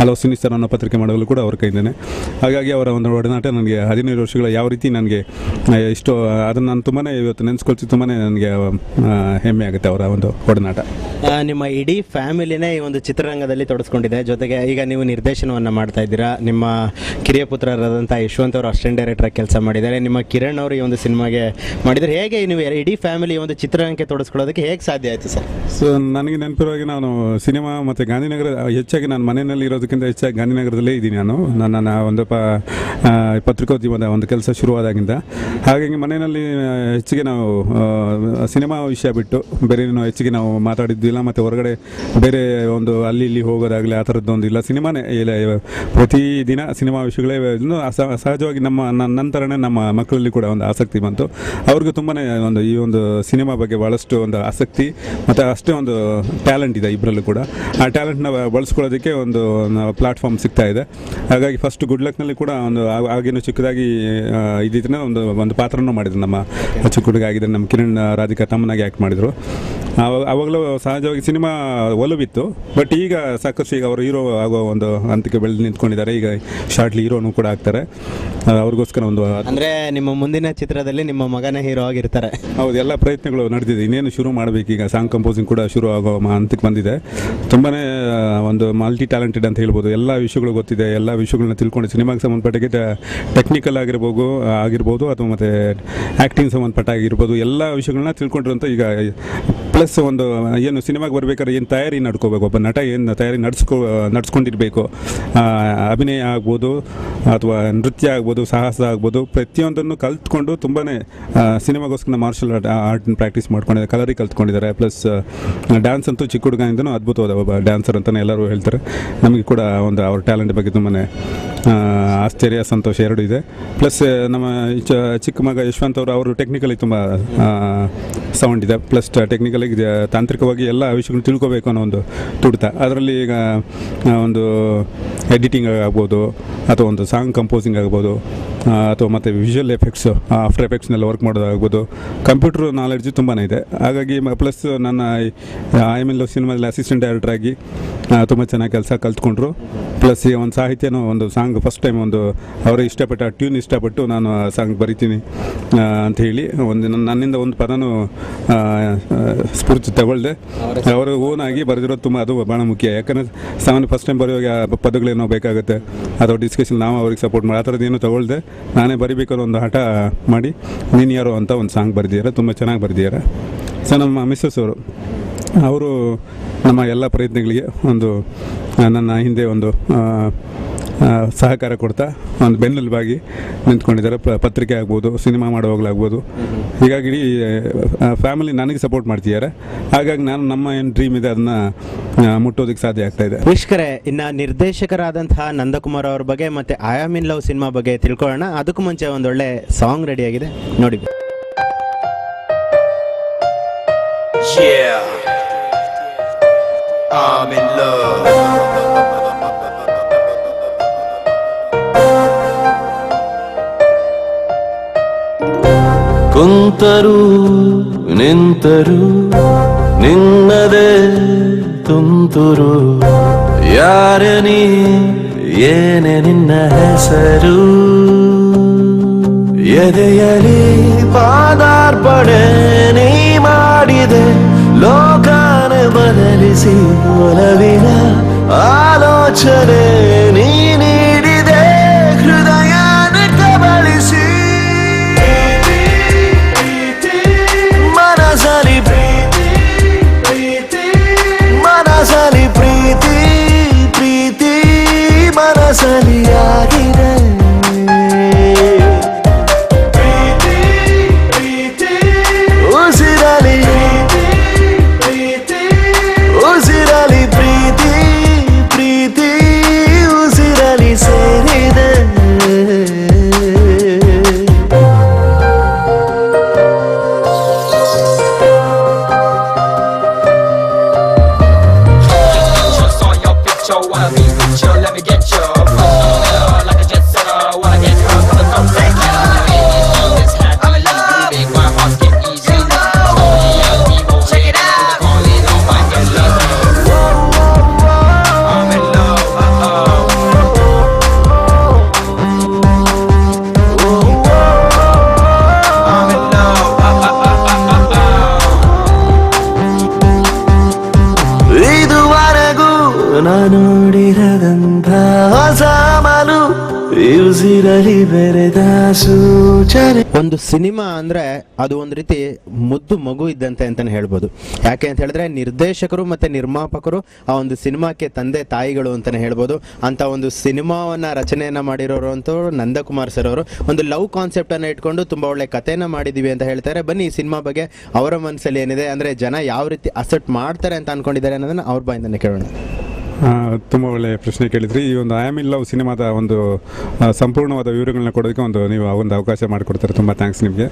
ಹಲವು ಸಿನಿಸ್ಟರ್ ಅನ್ನೋ ಪತ್ರಿಕೆ ಮಾಡುವಾಗಲೂ ಕೂಡ ಅವರ ಕೈಯಿಂದನೇ. ಹಾಗಾಗಿ ಅವರ ಒಂದು ಒಡನಾಟ ನನಗೆ 15 ವರ್ಷಗಳ ಯಾವ ರೀತಿ ನನಗೆ ಇಷ್ಟು ಅದನ್ನು ನಾನು ತುಂಬಾ ಇವತ್ತು ನೆನೆಸ್ಕೊಳ್ತೀವಿ. ತುಂಬಾ ನನಗೆ ಹೆಮ್ಮೆ ಆಗುತ್ತೆ ಅವರ ಒಂದು ಒಡನಾಟ. ನಿಮ್ಮ ಇಡೀ ಫ್ಯಾಮಿಲಿನೇ ಈ ಒಂದು ಚಿತ್ರರಂಗದಲ್ಲಿ ತೊಡಸ್ಕೊಂಡಿದೆ. ಜೊತೆಗೆ ಈಗ ನೀವು ನಿರ್ದೇಶನವನ್ನು ಮಾಡ್ತಾ ಇದ್ದೀರಾ. ನಿಮ್ಮ ಕಿರಿಯ ಪುತ್ರರಾದಂಥ ಯಶವಂತ್ ಅವರು ಅಸಿಸ್ಟೆಂಟ್ ಡೈರೆಕ್ಟರ್ ಕೆಲಸ ಮಾಡಿದ್ದಾರೆ. ನಿಮ್ಮ ಕಿರಣ್ ಅವರು ಈ ಒಂದು ಸಿನಿಮಾಗೆ ಮಾಡಿದರೆ. ಹೇಗೆ ನೀವು ಇಡೀ ಫ್ಯಾಮಿಲಿ ಒಂದು ಚಿತ್ರರಂಗಕ್ಕೆ ತೊಡಸ್ಕೊಳ್ಳೋದಕ್ಕೆ ಹೇಗೆ ಸಾಧ್ಯ ಆಯಿತು ಸರ್? ಸೊ ನನಗೆ ನೆನಪಿರುವಾಗ ನಾನು ಸಿನಿಮಾ ಮತ್ತು ಗಾಂಧಿನಗರ ಹೆಚ್ಚಾಗಿ ನಾನು ಮನೆಯಲ್ಲಿ ಇರೋದಕ್ಕಿಂತ ಹೆಚ್ಚಾಗಿ ಗಾಂಧಿನಗರದಲ್ಲೇ ಇದ್ದೀನಿ. ನನ್ನ ಒಂದು ಪತ್ರಿಕೋದ್ಯಮದ ಒಂದು ಕೆಲಸ ಶುರುವಾದಾಗಿಂದ. ಹಾಗಾಗಿ ಮನೆಯಲ್ಲಿ ಹೆಚ್ಚಿಗೆ ನಾವು ಸಿನಿಮಾ ವಿಷಯ ಬಿಟ್ಟು ಬೇರೆ ಹೆಚ್ಚಿಗೆ ನಾವು ಮಾತಾಡಿದ್ದಿಲ್ಲ. ಮತ್ತು ಹೊರಗಡೆ ಬೇರೆ ಒಂದು ಅಲ್ಲಿ ಇಲ್ಲಿ ಹೋಗೋದಾಗಲಿ ಆ ಥರದ್ದೊಂದು ಇಲ್ಲ. ಸಿನಿಮಾನೇ ಇಲ್ಲ, ಪ್ರತಿದಿನ ಸಿನಿಮಾ ವಿಷಯಗಳೇ. ಇನ್ನೂ ಸಹಜವಾಗಿ ನನ್ನ ನಂತರನೇ ನಮ್ಮ ಮಕ್ಕಳಲ್ಲಿ ಕೂಡ ಒಂದು ಆಸಕ್ತಿ ಬಂತು. ಅವ್ರಿಗೂ ತುಂಬಾ ಒಂದು ಈ ಒಂದು ಸಿನಿಮಾ ಬಗ್ಗೆ ಭಾಳಷ್ಟು ಒಂದು ಆಸಕ್ತಿ ಮತ್ತು ಅಷ್ಟೇ ಒಂದು ಟ್ಯಾಲೆಂಟ್ ಇದೆ ಇಬ್ಬರಲ್ಲೂ ಕೂಡ. ಆ ಟ್ಯಾಲೆಂಟ್ನ ಬಳಸ್ಕೊಳ್ಳೋದಕ್ಕೆ ಒಂದು ಪ್ಲಾಟ್ಫಾರ್ಮ್ ಸಿಗ್ತಾ ಇದೆ. ಹಾಗಾಗಿ ಫಸ್ಟ್ ಗುಡ್ ಲಕ್ನಲ್ಲಿ ಕೂಡ ಒಂದು ಆಗಿನ ಚಿಕ್ಕದಾಗಿ ಇದ್ದಿದ್ದನ್ನ ಒಂದು ಪಾತ್ರನೂ ಮಾಡಿದ್ರು. ನಮ್ಮ ಚಿಕ್ಕ ಹುಡುಗ ಆಗಿದ್ದರೆ ನಮ್ಮ ಕಿರಣ್ ರಾಧಿಕಾ ತಮ್ಮನಾಗಿ ಆ್ಯಕ್ಟ್ ಮಾಡಿದರು. ಅವಾಗಲೂ ಸಹಜವಾಗಿ ಸಿನಿಮಾ ಒಲವಿತ್ತು. ಬಟ್ ಈಗ ಸಾಕಷ್ಟು ಈಗ ಅವರು ಹೀರೋ ಆಗೋ ಒಂದು ಹಂತಕ್ಕೆ ಬೆಳೆದು ನಿಂತ್ಕೊಂಡಿದ್ದಾರೆ. ಈಗ ಶಾರ್ಟ್ಲಿ ಹೀರೋನು ಕೂಡ ಆಗ್ತಾರೆ. ಅವ್ರಿಗೋಸ್ಕರ ಒಂದು ಅಂದರೆ ನಿಮ್ಮ ಮುಂದಿನ ಚಿತ್ರದಲ್ಲಿ ನಿಮ್ಮ ಮಗನೇ ಹೀರೋ ಆಗಿರ್ತಾರೆ. ಹೌದು, ಎಲ್ಲ ಪ್ರಯತ್ನಗಳು ನಡೆದಿದೆ. ಇನ್ನೇನು ಶುರು ಮಾಡಬೇಕು. ಈಗ ಸಾಂಗ್ ಕಂಪೋಸಿಂಗ್ ಕೂಡ ಶುರು ಆಗೋ ಹಂತಕ್ಕೆ ಬಂದಿದೆ. ತುಂಬಾ ಒಂದು ಮಲ್ಟಿ ಟ್ಯಾಲೆಂಟೆಡ್ ಅಂತ ಹೇಳ್ಬೋದು. ಎಲ್ಲ ವಿಷಯಗಳು ಗೊತ್ತಿದೆ. ಎಲ್ಲ ವಿಷಯಗಳನ್ನ ತಿಳ್ಕೊಂಡು ಸಿನಿಮಾಗೆ ಸಂಬಂಧಪಟ್ಟಾಗೆ ಟೆಕ್ನಿಕಲ್ ಆಗಿರ್ಬೋದು ಅಥವಾ ಮತ್ತು ಆ್ಯಕ್ಟಿಂಗ್ ಸಂಬಂಧಪಟ್ಟಾಗಿರ್ಬೋದು ಎಲ್ಲ ವಿಷಯಗಳನ್ನ ತಿಳ್ಕೊಂಡಿರೋಂಥ ಈಗ ಪ್ಲಸ್ ಒಂದು ಏನು ಸಿನಿಮಾಗೆ ಬರ್ಬೇಕಾದ್ರೆ ಏನು ತಯಾರಿ ನಡ್ಕೋಬೇಕು, ಒಬ್ಬ ನಟ ಏನು ತಯಾರಿ ನಡ್ಸ್ಕೊಂಡಿರಬೇಕು, ಅಭಿನಯ ಆಗ್ಬೋದು ಅಥವಾ ನೃತ್ಯ ಆಗ್ಬೋದು, ಸಾಹಸ ಆಗ್ಬೋದು, ಪ್ರತಿಯೊಂದನ್ನು ಕಲ್ತ್ಕೊಂಡು ತುಂಬಾ ಸಿನಿಮಾಗೋಸ್ಕರ ಮಾರ್ಷಲ್ ಆರ್ಟ್ನ ಪ್ರಾಕ್ಟೀಸ್ ಮಾಡ್ಕೊಂಡಿದ್ದಾರೆ, ಕಲರಿ ಕಲ್ತ್ಕೊಂಡಿದ್ದಾರೆ. ಪ್ಲಸ್ ಡ್ಯಾನ್ಸ್ ಅಂತೂ ಚಿಕ್ಕ ಹುಡುಗನಿಂದನೂ ಅದ್ಭುತವಾದ ಒಬ್ಬ ಡ್ಯಾನ್ಸರ್ ಅಂತಲೇ ಎಲ್ಲರೂ ಹೇಳ್ತಾರೆ. ನಮಗೆ ಕೂಡ ಒಂದು ಅವ್ರ ಟ್ಯಾಲೆಂಟ್ ಬಗ್ಗೆ ತುಂಬಾ ಆಶ್ಚರ್ಯ, ಸಂತೋಷ ಎರಡೂ ಇದೆ. ಪ್ಲಸ್ ನಮ್ಮ ಚಿಕ್ಕ ಮಗ ಯಶವಂತ್ ಅವರು ಟೆಕ್ನಿಕಲಿ ತುಂಬ ಸೌಂಡ್ ಇದೆ. ಪ್ಲಸ್ ಟೆಕ್ನಿಕಲಿ ತಾಂತ್ರಿಕವಾಗಿ ಎಲ್ಲ ವಿಷಯಗಳನ್ನ ತಿಳ್ಕೋಬೇಕು ಅನ್ನೋ ಒಂದು ತುಡಿತ. ಅದರಲ್ಲಿ ಈಗ ಒಂದು ಎಡಿಟಿಂಗ್ ಆಗ್ಬೋದು ಅಥವಾ ಒಂದು ಸಾಂಗ್ ಕಂಪೋಸಿಂಗ್ ಆಗ್ಬೋದು ಅಥವಾ ಮತ್ತು ವಿಷುವಲ್ ಎಫೆಕ್ಟ್ಸು, ಆಫ್ಟರ್ ಎಫೆಕ್ಟ್ಸ್ನೆಲ್ಲ ವರ್ಕ್ ಮಾಡೋದಾಗ್ಬೋದು. ಕಂಪ್ಯೂಟರ್ ನಾಲೆಡ್ಜು ತುಂಬಾ ಇದೆ. ಹಾಗಾಗಿ ಪ್ಲಸ್ ನನ್ನ IML ಸಿನಿಮಾದಲ್ಲಿ ಅಸಿಸ್ಟೆಂಟ್ ಡೈರೆಕ್ಟರ್ ಆಗಿ ತುಂಬ ಚೆನ್ನಾಗಿ ಕೆಲಸ ಕಲ್ತ್ಕೊಂಡ್ರು. ಪ್ಲಸ್ ಈಗ ಒಂದು ಸಾಹಿತ್ಯನೂ ಒಂದು ಸಾಂಗ್ ಫಸ್ಟ್ ಟೈಮ್ ಒಂದು ಅವರೇ ಇಷ್ಟಪಟ್ಟು ಆ ಟ್ಯೂನ್ ಇಷ್ಟಪಟ್ಟು ನಾನು ಆ ಸಾಂಗ್ ಬರಿತೀನಿ ಅಂತ ಹೇಳಿ ನನ್ನಿಂದ ಒಂದು ಪದನೂ ಸ್ಫೂರ್ತಿ ತಗೊಳ್ದೆ. ಅವರು ಓನಾಗಿ ಬರೆದಿರೋದು ತುಂಬ ಅದು ಭಾಳ ಮುಖ್ಯ. ಯಾಕಂದರೆ ಸಾಮಾನ್ಯ ಫಸ್ಟ್ ಟೈಮ್ ಬರೆಯುವಾಗ ಪದಗಳೇನೋ ಬೇಕಾಗುತ್ತೆ ಅಥವಾ ಡಿಸ್ಕಷನ್ ನಾವು ಅವ್ರಿಗೆ ಸಪೋರ್ಟ್ ಮಾಡಿ ಆ ಥರದ್ದು ಏನೂ ತಗೊಳ್ದೆ ನಾನೇ ಬರಿಬೇಕಾದ್ರೆ ಒಂದು ಹಠ ಮಾಡಿ ನೀನು ಯಾರೋ ಅಂತ ಒಂದು ಸಾಂಗ್ ಬರೆದಿದ್ದಾರೆ. ತುಂಬ ಚೆನ್ನಾಗಿ ಬರೆದಿದ್ದಾರೆ. ಸೊ ನಮ್ಮ ಮಿಸ್ಸಸ್ ಅವರು ನಮ್ಮ ಎಲ್ಲ ಪ್ರಯತ್ನಗಳಿಗೆ ಒಂದು ನನ್ನ ಹಿಂದೆ ಒಂದು ಸಹಕಾರ ಕೊಡ್ತಾ ಒಂದು ಬೆನ್ನೆಲುಬಾಗಿ ನಿಂತ್ಕೊಂಡಿದ್ದಾರೆ. ಪತ್ರಿಕೆ ಆಗ್ಬೋದು, ಸಿನಿಮಾ ಮಾಡುವಾಗಲಾಗ್ಬೋದು. ಹೀಗಾಗಿ ಇಡೀ ಫ್ಯಾಮಿಲಿ ನನಗೆ ಸಪೋರ್ಟ್ ಮಾಡ್ತಿದ್ದಾರೆ. ಹಾಗಾಗಿ ನಾನು ನಮ್ಮ ಏನು ಡ್ರೀಮ್ ಇದೆ ಅದನ್ನು ಮುಟ್ಟೋದಕ್ಕೆ ಸಾಧ್ಯ ಆಗ್ತಾ ಇದೆ. ವೀಕ್ಷಕರೇ, ಇನ್ನು ನಿರ್ದೇಶಕರಾದಂತಹ ನಂದಕುಮಾರ್ ಅವ್ರ ಬಗ್ಗೆ ಮತ್ತು I am in love cinema ಬಗ್ಗೆ ತಿಳ್ಕೊಳ್ಳೋಣ. ಅದಕ್ಕೂ ಮುಂಚೆ ಒಂದೊಳ್ಳೆ ಸಾಂಗ್ ರೆಡಿಯಾಗಿದೆ, ನೋಡಿ. Yeah, I'm in love. ಕುಂತರು ನಿಂತರು ನಿನ್ನದೇ ತುಂತುರು, ಯಾರ ನೀ ಏನೇ ನಿನ್ನ ಹೆಸರು, ಎದೆಯಲಿ ಪಾದಾರ್ಪಣೆ ನೀ ಮಾಡಿದೆ, ಲೋಕಾನ ಬದಲಿಸಿ ಒಲವಿನ ಆಲೋಚನೆ ನೀ ನೀಡಿದೆ, ಹೃದಯನ ಕಬಳಿಸಿ ಮನಸಲಿ ಪ್ರೀತಿ ಮನಸಲಿ ಪ್ರೀತಿ ಪ್ರೀತಿ ಮನಸಲಿ ಆಗಿದೆ. ಉಸಿರಲಿ ಪ್ರೀತಿ ಪ್ರೀತಿ ಉಸಿರಲಿ ಸೇರಿದೆ. ನೋಡಿರದಂಥ ಸಾಮಾನು ಉಸಿರಲಿ ಬೆರೆದ ಸೂಚನೆ. ಒಂದು ಸಿನಿಮಾ ಅಂದರೆ ಅದು ಒಂದು ರೀತಿ ಮುದ್ದು ಮಗು ಇದ್ದಂತೆ ಅಂತಲೇ ಹೇಳ್ಬೋದು. ಯಾಕೆ ಅಂತ ಹೇಳಿದ್ರೆ ನಿರ್ದೇಶಕರು ಮತ್ತು ನಿರ್ಮಾಪಕರು ಆ ಒಂದು ಸಿನಿಮಾಕ್ಕೆ ತಂದೆ ತಾಯಿಗಳು ಅಂತಲೇ ಹೇಳ್ಬೋದು. ಅಂಥ ಒಂದು ಸಿನಿಮಾವನ್ನು ರಚನೆಯನ್ನು ಮಾಡಿರೋರು ಅಂತವರು ನಂದಕುಮಾರ್ ಸರ್ ಅವರು. ಒಂದು ಲವ್ ಕಾನ್ಸೆಪ್ಟನ್ನು ಇಟ್ಕೊಂಡು ತುಂಬ ಒಳ್ಳೆ ಕಥೆನ ಮಾಡಿದ್ದೀವಿ ಅಂತ ಹೇಳ್ತಾರೆ. ಬನ್ನಿ ಈ ಸಿನಿಮಾ ಬಗ್ಗೆ ಅವರ ಮನಸ್ಸಲ್ಲಿ ಏನಿದೆ, ಅಂದರೆ ಜನ ಯಾವ ರೀತಿ ಅಸೆಪ್ಟ್ ಮಾಡ್ತಾರೆ ಅಂತ ಅಂದ್ಕೊಂಡಿದ್ದಾರೆ ಅನ್ನೋದನ್ನು ಅವ್ರ ಬಾಯಿಂದನೇ ಕೇಳೋಣ. ತುಂಬ ಒಳ್ಳೆಯ ಪ್ರಶ್ನೆ ಕೇಳಿದ್ರಿ. ಈ ಒಂದು ಐ ಆಮ್ ಇನ್ ಲವ್ ಸಿನಿಮಾದ ಒಂದು ಸಂಪೂರ್ಣವಾದ ವಿವರಗಳನ್ನ ಕೊಡೋದಕ್ಕೆ ನೀವು ಒಂದು ಅವಕಾಶ ಮಾಡಿಕೊಡ್ತಾರೆ. ತುಂಬ ಥ್ಯಾಂಕ್ಸ್ ನಿಮಗೆ.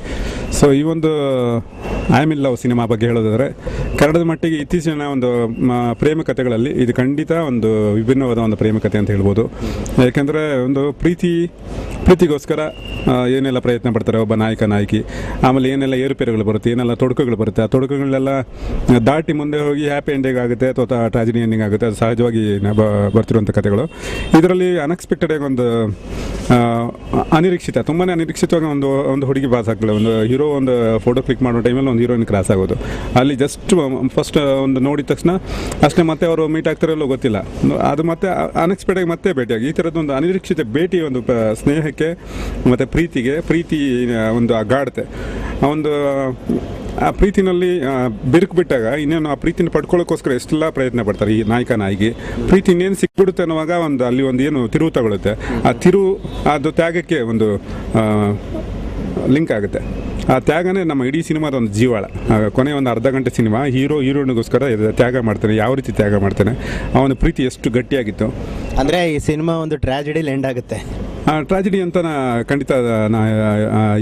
ಸೊ ಈ ಒಂದು I am in love cinema ಬಗ್ಗೆ ಹೇಳೋದಾದರೆ, ಕನ್ನಡದ ಮಟ್ಟಿಗೆ ಇತ್ತೀಚಿನ ಒಂದು ಪ್ರೇಮ ಕಥೆಗಳಲ್ಲಿ ಇದು ಖಂಡಿತ ಒಂದು ವಿಭಿನ್ನವಾದ ಒಂದು ಪ್ರೇಮ ಕಥೆ ಅಂತ ಹೇಳ್ಬೋದು. ಯಾಕೆಂದರೆ ಒಂದು ಪ್ರೀತಿಗೋಸ್ಕರ ಏನೆಲ್ಲ ಪ್ರಯತ್ನ ಪಡ್ತಾರೆ ಒಬ್ಬ ನಾಯಕ ನಾಯಕಿ, ಆಮೇಲೆ ಏನೆಲ್ಲ ಏರುಪೇರುಗಳು ಬರುತ್ತೆ, ಏನೆಲ್ಲ ತೊಡಕುಗಳು ಬರುತ್ತೆ, ಆ ತೊಡಕುಗಳನ್ನೆಲ್ಲ ದಾಟಿ ಮುಂದೆ ಹೋಗಿ ಹ್ಯಾಪಿ ಎಂಡಿಂಗ್ ಆಗುತ್ತೆ ಅಥವಾ ಟ್ರಾಜಿಡಿ ಎಂಡಿಂಗ್ ಆಗುತ್ತೆ. ಅದು ಸಹಜವಾಗಿ ಬರ್ತಿರುವಂಥ ಕಥೆಗಳು. ಇದರಲ್ಲಿ ಅನ್ಎಕ್ಸ್ಪೆಕ್ಟೆಡ್ ಆಗಿ ಒಂದು ತುಂಬಾ ಅನಿರೀಕ್ಷಿತವಾಗಿ ಒಂದು ಹುಡುಗಿ ಪಾಸ್ ಆಗ್ತದೆ. ಒಂದು ಹೀರೋ ಒಂದು ಫೋಟೋ ಕ್ಲಿಕ್ ಮಾಡೋ ಟೈಮಲ್ಲಿ ಒಂದು ಹೀರೋಯಿನ್ ಕ್ರಾಸ್ ಆಗೋದು, ಅಲ್ಲಿ ಜಸ್ಟ್ ಫಸ್ಟ್ ಒಂದು ನೋಡಿದ ತಕ್ಷಣ ಅಷ್ಟೇ ಮತ್ತೆ ಅವರು ಮೀಟ್ ಆಗ್ತಾರಲ್ಲೋ ಗೊತ್ತಿಲ್ಲ, ಅದು ಮತ್ತೆ ಅನ್ಎಕ್ಸ್ಪೆಕ್ಟೆಡ್ ಆಗಿ ಮತ್ತೆ ಭೇಟಿಯಾಗಿ ಈ ಥರದ್ದೊಂದು ಅನಿರೀಕ್ಷಿತ ಭೇಟಿ ಒಂದು ಸ್ನೇಹಕ್ಕೆ ಮತ್ತು ಪ್ರೀತಿ ಒಂದು ಗಾಢತೆ, ಆ ಪ್ರೀತಿನಲ್ಲಿ ಬಿರುಕು ಬಿಟ್ಟಾಗ ಇನ್ನೇನು ಆ ಪ್ರೀತಿನ ಪಡ್ಕೊಳ್ಳೋಕ್ಕೋಸ್ಕರ ಎಷ್ಟೆಲ್ಲ ಪ್ರಯತ್ನ ಪಡ್ತಾರೆ ಈ ನಾಯಕ ನಾಯಿಗೆ. ಪ್ರೀತಿ ಇನ್ನೇನು ಸಿಕ್ಬಿಡುತ್ತೆ ಅನ್ನುವಾಗ ಅಲ್ಲಿ ಒಂದು ಏನು ತಿರುವು ತಗೊಳುತ್ತೆ, ಆ ಅದು ತ್ಯಾಗಕ್ಕೆ ಒಂದು ಲಿಂಕ್ ಆಗುತ್ತೆ. ಆ ತ್ಯಾಗನೇ ನಮ್ಮ ಇಡೀ ಸಿನಿಮಾದ ಒಂದು ಜೀವಾಳ. ಕೊನೆ ಒಂದು ಅರ್ಧ ಗಂಟೆ ಸಿನಿಮಾ ಹೀರೋಯಿನ್ಗೋಸ್ಕರ ತ್ಯಾಗ ಮಾಡ್ತಾನೆ, ಯಾವ ರೀತಿ ತ್ಯಾಗ ಮಾಡ್ತಾನೆ, ಅವನ ಪ್ರೀತಿ ಎಷ್ಟು ಗಟ್ಟಿಯಾಗಿತ್ತು. ಅಂದರೆ ಈ ಸಿನಿಮಾ ಒಂದು ಟ್ರಾಜಿಡಿಲಿ ಎಂಡ್ ಆಗುತ್ತೆ. ಟ್ರಾಜಿಡಿ ಅಂತ ಖಂಡಿತ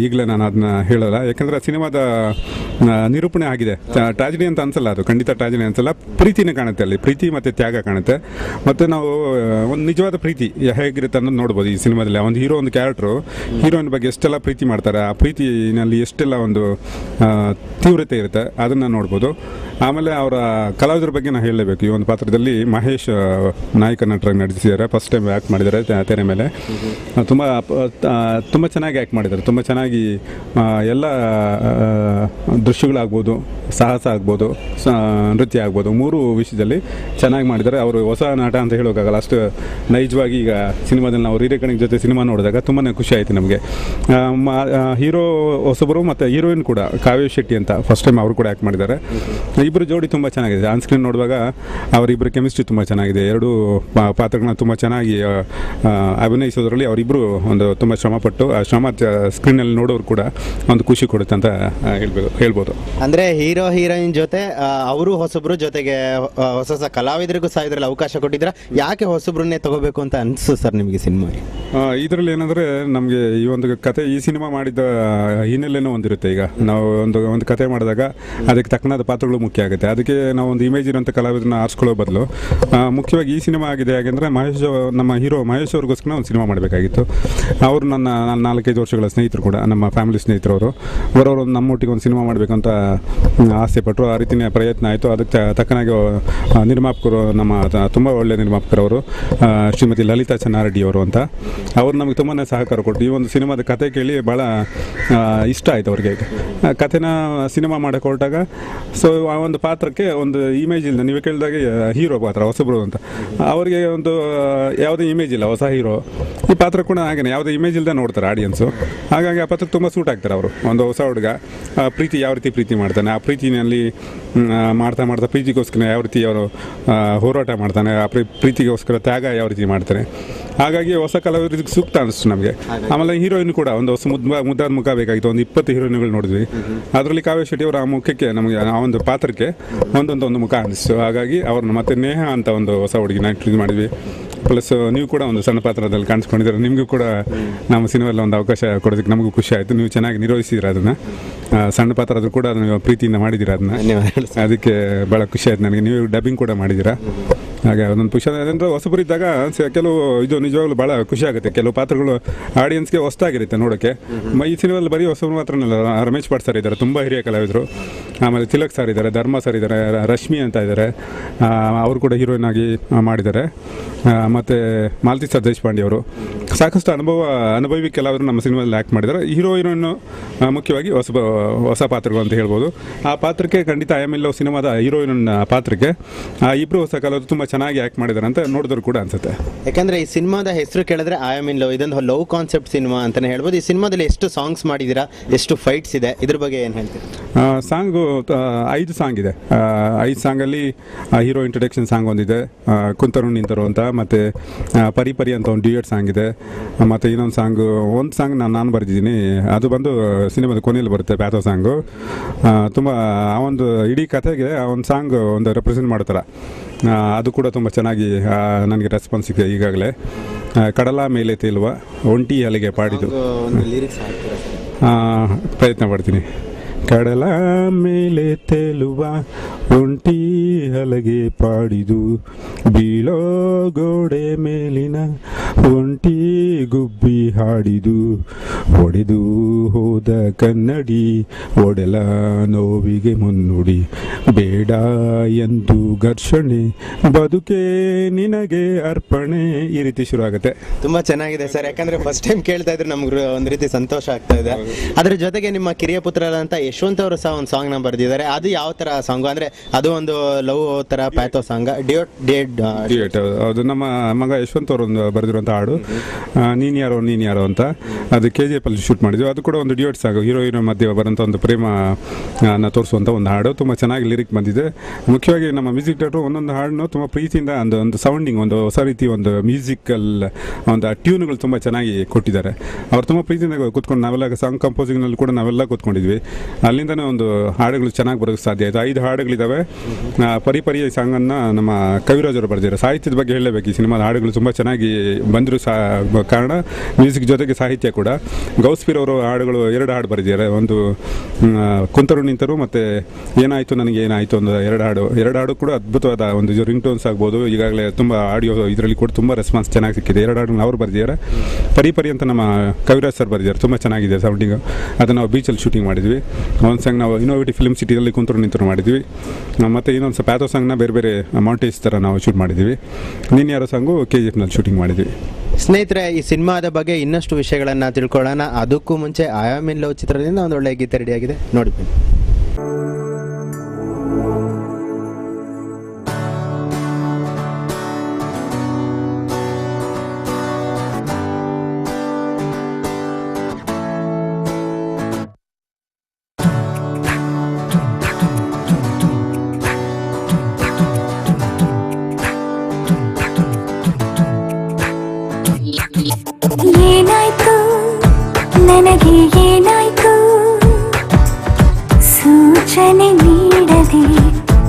ಈಗಲೇ ನಾನು ಅದನ್ನ ಹೇಳಲ್ಲ, ಯಾಕಂದರೆ ಸಿನಿಮಾದ ನಿರೂಪಣೆ ಆಗಿದೆ. ಟ್ರಾಜಿಡಿ ಅಂತ ಅನ್ಸಲ್ಲ, ಅದು ಖಂಡಿತ ಟ್ರಾಜಿಡಿ ಅನ್ಸಲ್ಲ. ಪ್ರೀತಿನೇ ಕಾಣುತ್ತೆ ಅಲ್ಲಿ, ಪ್ರೀತಿ ಮತ್ತು ತ್ಯಾಗ ಕಾಣುತ್ತೆ. ಮತ್ತು ನಾವು ಒಂದು ನಿಜವಾದ ಪ್ರೀತಿ ಹೇಗಿರುತ್ತೆ ಅನ್ನೋದು ನೋಡ್ಬೋದು ಈ ಸಿನಿಮಾದಲ್ಲಿ. ಒಂದು ಹೀರೋ ಒಂದು ಕ್ಯಾರೆಕ್ಟ್ರು ಹೀರೋಯಿನ್ ಬಗ್ಗೆ ಎಷ್ಟೆಲ್ಲ ಪ್ರೀತಿ ಮಾಡ್ತಾರೆ, ಆ ಪ್ರೀತಿನಲ್ಲಿ ಎಷ್ಟೆಲ್ಲ ಒಂದು ತೀವ್ರತೆ ಇರುತ್ತೆ ಅದನ್ನು ನೋಡ್ಬೋದು. ಆಮೇಲೆ ಅವರ ಕಲಾವಿದರ ಬಗ್ಗೆ ನಾನು ಹೇಳಲೇಬೇಕು. ಈ ಒಂದು ಪಾತ್ರದಲ್ಲಿ ಮಹೇಶ್ ನಾಯಕ ನಟರಾಗಿ ನಟಿಸಿದ್ದಾರೆ. ಫಸ್ಟ್ ಟೈಮ್ ಆ್ಯಕ್ಟ್ ಮಾಡಿದ್ದಾರೆ ತೆರೆ ಮೇಲೆ. ತುಂಬ ಚೆನ್ನಾಗಿ ಆ್ಯಕ್ಟ್ ಮಾಡಿದ್ದಾರೆ. ತುಂಬ ಚೆನ್ನಾಗಿ ಎಲ್ಲ ದೃಶ್ಯಗಳಾಗ್ಬೋದು, ಸಾಹಸ ಆಗ್ಬೋದು, ನೃತ್ಯ ಆಗ್ಬೋದು, 3 ವಿಷಯದಲ್ಲಿ ಚೆನ್ನಾಗಿ ಮಾಡಿದ್ದಾರೆ. ಅವರು ಹೊಸ ನಟ ಅಂತ ಹೇಳೋಕ್ಕಾಗಲ್ಲ, ಅಷ್ಟು ನೈಜವಾಗಿ ಈಗ ಸಿನಿಮಾದಲ್ಲಿ ನಾವು ಹಿರೇಕಣಿಗೆ ಜೊತೆ ಸಿನಿಮಾ ನೋಡಿದಾಗ ತುಂಬಾ ಖುಷಿ ಆಯಿತು ನಮಗೆ. ಹೀರೋ ಹೊಸಬರು ಮತ್ತು ಹೀರೋಯಿನ್ ಕೂಡ ಕಾವ್ಯ ಶೆಟ್ಟಿ ಅಂತ ಫಸ್ಟ್ ಟೈಮ್ ಅವರು ಕೂಡ ಆ್ಯಕ್ಟ್ ಮಾಡಿದ್ದಾರೆ. ಇಬ್ಬರು ಜೋಡಿ ತುಂಬ ಚೆನ್ನಾಗಿದೆ. ಆನ್ ಸ್ಕ್ರೀನ್ ನೋಡುವಾಗ ಅವರಿಬ್ಬರು ಕೆಮಿಸ್ಟ್ರಿ ತುಂಬ ಚೆನ್ನಾಗಿದೆ. ಎರಡೂ ಪಾತ್ರಗಳನ್ನ ತುಂಬ ಚೆನ್ನಾಗಿ ಅಭಿನಯಿಸೋದ್ರಲ್ಲಿ ಅವರಿಬ್ಬರು ಒಂದು ತುಂಬ ಶ್ರಮಪಟ್ಟು ಆ ಶ್ರಮ ಸ್ಕ್ರೀನಲ್ಲಿ ನೋಡೋರು ಕೂಡ ಒಂದು ಖುಷಿ ಕೊಡುತ್ತೆ ಅಂತ ಹೇಳ್ಬೋದು. ಅಂದರೆ ಹೀರೋ ಹೀರೋಯಿನ್ ಜೊತೆ ಅವರು ಹೊಸಬ್ರು, ಜೊತೆಗೆ ಹೊಸ ಕಲಾವಿದರಿಗೂ ಸಹ ಇದರಲ್ಲಿ ಅವಕಾಶ ಕೊಟ್ಟಿದ್ರೆ ಯಾಕೆ ಹೊಸಬ್ರನ್ನೇ ತಗೋಬೇಕು ಅಂತ ಅನಿಸ್ತು ಸರ್ ನಿಮಗೆ ಸಿನಿಮಾ? ಇದರಲ್ಲಿ ಏನಂದರೆ ನಮಗೆ ಈ ಒಂದು ಕತೆ, ಈ ಸಿನಿಮಾ ಮಾಡಿದ ಹಿನ್ನೆಲೆನೂ ಒಂದಿರುತ್ತೆ. ಈಗ ನಾವು ಒಂದು ಕತೆ ಮಾಡಿದಾಗ ಅದಕ್ಕೆ ತಕ್ಕನಾದ ಪಾತ್ರಗಳು ಮುಖ್ಯ ಆಗುತ್ತೆ. ಅದಕ್ಕೆ ನಾವು ಒಂದು ಇಮೇಜ್ ಇರೋಂಥ ಕಲಾವಿದರನ್ನ ಆರಿಸ್ಕೊಳ್ಳೋ ಬದಲು ಮುಖ್ಯವಾಗಿ ಈ ಸಿನಿಮಾ ಆಗಿದೆ ಯಾಕೆಂದರೆ ನಮ್ಮ ಹೀರೋ ಮಹೇಶ್ ಅವ್ರಿಗೋಸ್ಕರ ಒಂದು ಸಿನಿಮಾ ಮಾಡಬೇಕಾಗಿತ್ತು. ಅವರು ನನ್ನ 4-5 ವರ್ಷಗಳ ಸ್ನೇಹಿತರು ಕೂಡ, ನಮ್ಮ ಫ್ಯಾಮಿಲಿ ಸ್ನೇಹಿತರವರು. ಅವರವರು ನಮ್ಮೊಟ್ಟಿಗೆ ಒಂದು ಸಿನಿಮಾ ಮಾಡಬೇಕಂತ ಆಸೆ ಪಟ್ಟರು. ಆ ರೀತಿಯ ಪ್ರಯತ್ನ ಆಯಿತು. ಅದಕ್ಕೆ ತಕ್ಕನಾಗಿ ನಿರ್ಮಾಪಕರು, ನಮ್ಮ ತುಂಬ ಒಳ್ಳೆಯ ನಿರ್ಮಾಪಕರವರು, ಶ್ರೀಮತಿ ಲಲಿತಾ ಚೆನ್ನಾರೆಡ್ಡಿ ಅವರು ಅಂತ, ಅವರು ನಮಗೆ ತುಂಬಾ ಸಹಕಾರ ಕೊಟ್ಟು ಈ ಒಂದು ಸಿನಿಮಾದ ಕತೆ ಕೇಳಿ ಭಾಳ ಇಷ್ಟ ಆಯಿತು ಅವ್ರಿಗೆ. ಕಥೆನ ಸಿನಿಮಾ ಮಾಡೋಕ್ಕೆ ಹೊರಟಾಗ ಸೊ ಆ ಒಂದು ಪಾತ್ರಕ್ಕೆ ಒಂದು ಇಮೇಜ್ ಇಲ್ಲ. ನೀವು ಕೇಳಿದಾಗೆ ಹೀರೋ ಪಾತ್ರ ಹೊಸಬ್ರು ಅಂತ, ಅವರಿಗೆ ಒಂದು ಯಾವುದೇ ಇಮೇಜ್ ಇಲ್ಲ. ಹೊಸ ಹೀರೋ ಈ ಪಾತ್ರ ಕೂಡ ಹಾಗೇನೆ ಯಾವುದೇ ಇಮೇಜ್ ಇಲ್ಲದೆ ನೋಡ್ತಾರೆ ಆಡಿಯನ್ಸು. ಹಾಗಾಗಿ ಆ ಪಾತ್ರಕ್ಕೆ ತುಂಬ ಸೂಟ್ ಆಗ್ತಾರೆ ಅವರು. ಒಂದು ಹೊಸ ಹುಡುಗ ಪ್ರೀತಿ ಯಾವ ರೀತಿ ಪ್ರೀತಿ ಮಾಡ್ತಾನೆ, ಆ ಪ್ರೀತಿನಲ್ಲಿ ಮಾಡ್ತಾ ಪ್ರೀತಿಗೋಸ್ಕರ ಯಾವ ರೀತಿ ಅವರು ಹೋರಾಟ ಮಾಡ್ತಾನೆ, ಆ ಪ್ರೀತಿಗೋಸ್ಕರ ತ್ಯಾಗ ಯಾವ ರೀತಿ ಮಾಡ್ತಾರೆ. ಹಾಗಾಗಿ ಹೊಸ ಕಲಾವಿದರಿಗೆ ಸೂಕ್ತ ಅನಿಸ್ತು ನಮಗೆ. ಆಮೇಲೆ ಹೀರೋಯಿನ್ ಕೂಡ ಒಂದು ಹೊಸ ಮುದ್ದಾದ ಮುಖ ಬೇಕಾಗಿತ್ತು. ಒಂದು 20 ಹೀರೋಯಿನ್ಗಳು ನೋಡಿದ್ವಿ. ಅದರಲ್ಲಿ ಕಾವ್ಯ ಶೆಟ್ಟಿ ಅವರ ಆ ಮುಖಕ್ಕೆ, ನಮಗೆ ಆ ಒಂದು ಪಾತ್ರಕ್ಕೆ ಒಂದೊಂದು ಮುಖ ಅನಿಸ್ತು. ಹಾಗಾಗಿ ಅವ್ರನ್ನ ಮತ್ತೆ ನೇಹ ಅಂತ ಒಂದು ಹೊಸ ಹುಡುಗಿನ ಇಂಟ್ರೊಡ್ಯೂಸ್ ಮಾಡಿದ್ವಿ. ಪ್ಲಸ್ ನೀವು ಕೂಡ ಒಂದು ಸಣ್ಣ ಪಾತ್ರದಲ್ಲಿ ಕಾಣಿಸ್ಕೊಂಡಿದ್ದಾರೆ. ನಿಮಗೂ ಕೂಡ ನಮ್ಮ ಸಿನಿಮಾದಲ್ಲಿ ಒಂದು ಅವಕಾಶ ಕೊಡೋದಕ್ಕೆ ನಮಗೂ ಖುಷಿ ಆಯಿತು. ನೀವು ಚೆನ್ನಾಗಿ ನಿರ್ವಹಿಸಿದ್ದೀರ ಅದನ್ನು. ಸಣ್ಣ ಪಾತ್ರ ಆದರೂ ಕೂಡ ನೀವು ಪ್ರೀತಿಯಿಂದ ಮಾಡಿದ್ದೀರಾ ಅದನ್ನು. ಅದಕ್ಕೆ ಭಾಳ ಖುಷಿ ಆಯ್ತು ನನಗೆ. ನೀವು ಡಬ್ಬಿಂಗ್ ಕೂಡ ಮಾಡಿದ್ದೀರಾ. ಹಾಗೆ ಒಂದೊಂದು ಖುಷಿ ಅಂದರೆ ಹೊಸಬರಿದ್ದಾಗ ಕೆಲವು ಇದು ನಿಜವಾಗ್ಲೂ ಭಾಳ ಖುಷಿ ಆಗುತ್ತೆ. ಕೆಲವು ಪಾತ್ರಗಳು ಆಡಿಯನ್ಸ್ಗೆ ಹೊಸದಾಗಿರುತ್ತೆ ನೋಡೋಕ್ಕೆ. ಈ ಸಿನಿಮಾದಲ್ಲಿ ಬರೀ ಹೊಸಬರು ಮಾತ್ರನಲ್ಲ, ರಮೇಶ್ ಭಟ್ ಸರ್ ಇದ್ದಾರೆ, ತುಂಬ ಹಿರಿಯ ಕಲಾವಿದರು. ಆಮೇಲೆ ತಿಲಕ್ ಸರ್ ಇದ್ದಾರೆ, ಧರ್ಮ ಸರ್ ಇದ್ದಾರೆ, ರಶ್ಮಿ ಅಂತ ಇದ್ದಾರೆ, ಅವರು ಕೂಡ ಹೀರೋಯಿನ್ ಆಗಿ ಮಾಡಿದ್ದಾರೆ. ಮತ್ತು ಮಾಲತಿ ಸರ್ ದೇಶಪಾಂಡೆ ಅವರು ಸಾಕಷ್ಟು ಅನುಭವಿ ಕೆಲವರು ನಮ್ಮ ಸಿನಿಮಾದಲ್ಲಿ ಆ್ಯಕ್ಟ್ ಮಾಡಿದ್ದಾರೆ. ಹೀರೋಯಿನನ್ನು ಮುಖ್ಯವಾಗಿ ಹೊಸ ಪಾತ್ರಗಳು ಅಂತ ಹೇಳ್ಬೋದು. ಆ ಪಾತ್ರಕ್ಕೆ ಖಂಡಿತ ಐಎಂಎಲ್ ಸಿನಿಮಾದ ಹೀರೋಯಿನ್ ಪಾತ್ರಕ್ಕೆ ಇಬ್ಬರು ಹೊಸ ಕಲಾವಿದರು ತುಂಬ ಚೆನ್ನಾಗಿ ಆ್ಯಕ್ಟ್ ಮಾಡಿದ್ದಾರೆ ಅಂತ ನೋಡಿದ್ರು ಕೂಡ ಅನ್ಸುತ್ತೆ. ಯಾಕಂದರೆ ಈ ಸಿನಿಮಾದ ಹೆಸರು ಕೇಳಿದ್ರೆ ಐ ಆಮ್ ಇನ್ ಲವ್, ಇದೊಂದು ಲವ್ ಕಾನ್ಸೆಪ್ಟ್ ಸಿನಿಮಾ ಅಂತಲೇ ಹೇಳ್ಬೋದು. ಈ ಸಿನಿಮಾದಲ್ಲಿ ಎಷ್ಟು ಸಾಂಗ್ಸ್ ಮಾಡಿದ್ದೀರಾ, ಎಷ್ಟು ಫೈಟ್ಸ್ ಇದೆ, ಇದ್ರ ಬಗ್ಗೆ ಏನು ಹೇಳ್ತೀರಾ? ಸಾಂಗು 5 ಸಾಂಗ್ ಇದೆ. 5 ಸಾಂಗಲ್ಲಿ ಹೀರೋ ಇಂಟ್ರೊಡಕ್ಷನ್ ಸಾಂಗ್ ಒಂದಿದೆ, ಕುಂತರು ನಿಂತರು ಅಂತ, ಮತ್ತು ಪರಿ ಅಂತ ಒಂದು ಡ್ಯೂಯೆಟ್ ಸಾಂಗ್ ಇದೆ. ಮತ್ತು ಇನ್ನೊಂದು ಒಂದು ಸಾಂಗ್ ನಾನು ಬರೆದಿದ್ದೀನಿ, ಅದು ಬಂದು ಸಿನಿಮಾದ ಕೊನೆಯಲ್ಲಿ ಬರುತ್ತೆ, ಪ್ಯಾಥೋ ಸಾಂಗು. ತುಂಬ ಆ ಒಂದು ಇಡೀ ಕಥೆಗೆ ಆ ಒಂದು ಸಾಂಗ್ ಒಂದು ರೆಪ್ರೆಸೆಂಟ್ ಮಾಡ್ತಾರೆ. ಅದು ಕೂಡ ತುಂಬ ಚೆನ್ನಾಗಿ ನನಗೆ ರೆಸ್ಪಾನ್ಸ್ ಸಿಕ್ಕಿದೆ ಈಗಾಗಲೇ. ಕಡಲ ಮೇಲೆ ತೇಲುವ ಒಂಟಿ ಅಲೆಗೆ ಪಾಡಿದು ಪ್ರಯತ್ನ ಪಡ್ತೀನಿ. ಕಡಲ ಮೇಲೆ ತೇಲುವ ಒಂಟಿ ಹಲಗೆ ಪಾಡಿದು, ಬೀಳೋ ಗೋಡೆ ಮೇಲಿನ ಒಂಟಿ ಗುಬ್ಬಿ ಹಾಡಿದು, ಒಡೆದು ಹೋದ ಕನ್ನಡಿ ಒಡೆಲ ನೋವಿಗೆ ಮುನ್ನುಡಿ, ಬೇಡ ಎಂದು ಘರ್ಷಣೆ ಬದುಕೆ ನಿನಗೆ ಅರ್ಪಣೆ. ಈ ರೀತಿ ಶುರು ಆಗುತ್ತೆ. ತುಂಬ ಚೆನ್ನಾಗಿದೆ ಸರ್. ಯಾಕಂದರೆ ಫಸ್ಟ್ ಟೈಮ್ ಕೇಳ್ತಾ ಇದ್ರೆ ನಮ್ಗೆ ಒಂದು ರೀತಿ ಸಂತೋಷ ಆಗ್ತಾ ಇದೆ. ಅದರ ಜೊತೆಗೆ ನಿಮ್ಮ ಕಿರಿಯ ಪುತ್ರರಂತ ಯಶವಂತ್ ಅವರು ಸಹ ಒಂದು ಸಾಂಗ್ನ ಬರೆದಿದ್ದಾರೆ. ಅದು ಯಾವ ಥರ ಸಾಂಗು? ಅಂದರೆ ಅದು ಒಂದು ಲವ್ ಥರ ಪ್ಯಾಥೋ ಸಾಂಗ್, ಡ್ಯೂಯೆಟ್. ಅದು ನಮ್ಮ ಮಗ ಯಶವಂತ್ ಅವರು ಒಂದು ಬರೆದಿರುವಂಥ ಹಾಡು, ನೀನು ಯಾರೋ ಅಂತ. ಅದು KGF ಅಲ್ಲಿ ಶೂಟ್ ಮಾಡಿದ್ವಿ. ಅದು ಕೂಡ ಒಂದು ಡ್ಯೂಯೆಟ್ ಸಾಂಗ್, ಹೀರೋ ಮಧ್ಯೆ ಬರೋಂಥ ಒಂದು ಪ್ರೇಮನ ತೋರಿಸುವಂಥ ಒಂದು ಹಾಡು. ತುಂಬ ಚೆನ್ನಾಗಿ ಲಿರಿಕ್ ಬಂದಿದೆ. ಮುಖ್ಯವಾಗಿ ನಮ್ಮ ಮ್ಯೂಸಿಕ್ ಡೈರೆಕ್ಟರ್ ಒಂದೊಂದು ಹಾಡನ್ನು ತುಂಬ ಪ್ರೀತಿಯಿಂದ ಒಂದು ಸೌಂಡಿಂಗ್, ಒಂದು ಹೊಸ ರೀತಿ ಒಂದು ಮ್ಯೂಸಿಕಲ್ ಒಂದು ಟ್ಯೂನ್ಗಳು ತುಂಬ ಚೆನ್ನಾಗಿ ಕೊಟ್ಟಿದ್ದಾರೆ. ಅವ್ರು ತುಂಬ ಪ್ರೀತಿಯಿಂದ ಕೂತ್ಕೊಂಡು, ನಾವೆಲ್ಲ ಸಾಂಗ್ ಕಂಪೋಸಿಂಗ್ನಲ್ಲಿ ಕೂಡ ನಾವೆಲ್ಲ ಕೂತ್ಕೊಂಡಿದ್ವಿ. ಅಲ್ಲಿಂದನೇ ಒಂದು ಹಾಡುಗಳು ಚೆನ್ನಾಗಿ ಬರೋಕ್ಕೆ ಸಾಧ್ಯ ಆಯಿತು. 5 ಹಾಡುಗಳಿದ್ದಾವೆ. ಪರಿ ಸಾಂಗನ್ನು ನಮ್ಮ ಕವಿರಾಜ್ ಅವರು ಬರೆದಿದ್ದಾರೆ. ಸಾಹಿತ್ಯದ ಬಗ್ಗೆ ಹೇಳಬೇಕು, ಈ ಸಿನಿಮಾದ ಹಾಡುಗಳು ತುಂಬ ಚೆನ್ನಾಗಿ ಬಂದಿರೋ ಕಾರಣ ಮ್ಯೂಸಿಕ್ ಜೊತೆಗೆ ಸಾಹಿತ್ಯ ಕೂಡ. ಗೌಸ್ಪೀರ್ ಅವರು ಹಾಡುಗಳು 2 ಹಾಡು ಬರೆದಿದ್ದಾರೆ. ಒಂದು ಕುಂತರು ನಿಂತರು ಮತ್ತು ಏನಾಯಿತು ನನಗೆ ಏನಾಯಿತು ಒಂದು ಎರಡು ಹಾಡು ಕೂಡ ಅದ್ಭುತವಾದ ಒಂದು ರಿಂಗ್ ಟೋನ್ಸ್ ಆಗ್ಬೋದು. ಈಗಾಗಲೇ ತುಂಬ ಆಡಿಯೋ ಇದರಲ್ಲಿ ಕೂಡ ತುಂಬ ರೆಸ್ಪಾನ್ಸ್ ಚೆನ್ನಾಗಿ ಸಿಕ್ಕಿದೆ. ಎರಡು ಹಾಡು ಅವ್ರು ಬರೆದಿದ್ದಾರೆ. ಪರಿ ಅಂತ ನಮ್ಮ ಕವಿರಾಜ್ ಸರ್ ಬರೆದಿದ್ದಾರೆ. ತುಂಬ ಚೆನ್ನಾಗಿದೆ ಸೌಂಡಿಂಗು. ಅದನ್ನು ನಾವು ಬೀಚಲ್ಲಿ ಶೂಟಿಂಗ್ ಮಾಡಿದ್ವಿ. ಒಂದು ಸಾಂಗ್ ನಾವು ಇನ್ನೋವೇಟಿವ್ ಫಿಲ್ಮ್ ಸಿಟಿಯಲ್ಲಿ ಕುಂತರು ನಿಂತರು ಮಾಡಿದ್ವಿ. ಮತ್ತು ಇನ್ನೊಂದು ಪ್ಯಾಥೋ ಸಾಂಗ್ನ ಬೇರೆ ಮೌಂಟೇಜ್ ಥರ ನಾವು ಶೂಟ್ ಮಾಡಿದ್ವಿ. ನೀನು ಯಾರೋ ಸಾಂಗು KGF ಶೂಟಿಂಗ್ ಮಾಡಿದ್ವಿ. ಸ್ನೇಹಿತರೆ, ಈ ಸಿನಿಮಾದ ಬಗ್ಗೆ ಇನ್ನಷ್ಟು ವಿಷಯಗಳನ್ನು ತಿಳ್ಕೊಳ್ಳೋಣ. ಅದಕ್ಕೂ ಮುಂಚೆ ಐ ಆಮ್ ಇನ್ ಲವ್ ಚಿತ್ರದಿಂದ ಒಂದು ಒಳ್ಳೆಯ ಗೀತೆ ರೆಡಿಯಾಗಿದೆ, ನೋಡಿ ಬನ್ನಿ. ಏನಾಯ್ತು ನನಗೆ ಏನಾಯ್ತು, ಸೂಚನೆ ನೀಡದೆ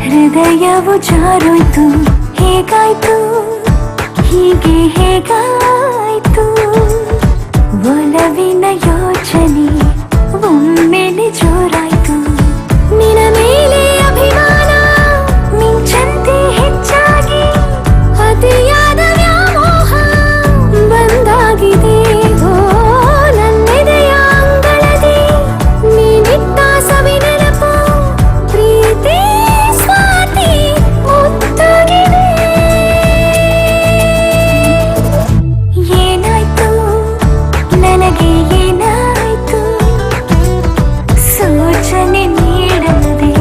ಹೃದಯವು ಜಾರೋಯ್ತು. ಹೇಗಾಯ್ತು ಹೀಗೆ ಹೇಗಾಯ್ತು, ಒಲವಿನ ಯೋಚನೆ ಒಮ್ಮೆಲೆ ಜೋರಾಯ್ತು. ನಿನ್ನ ಮೇಲೆ ಅಭಿಮಾನ ಮಿಂಚಂತೆ ಹೆಚ್ಚಾಗಿ ಅತಿಯಾದ ವ್ಯಾಮೋಹ ಬಂದಾಗಿದೆ. ಓ ನನ್ನೆದೆಯ ಅಂಗಳದಿ ನೀನಿಟ್ಟ ಸವಿ ನೆನಪು ಪ್ರೀತಿ ಸ್ವಾತಿ ಮುತ್ತಾಗಿದೆ. ಏನಾಯ್ತು ನನಗೆ ಏನಾಯ್ತು, ಸೂಚನೆ ನೀಡದೆ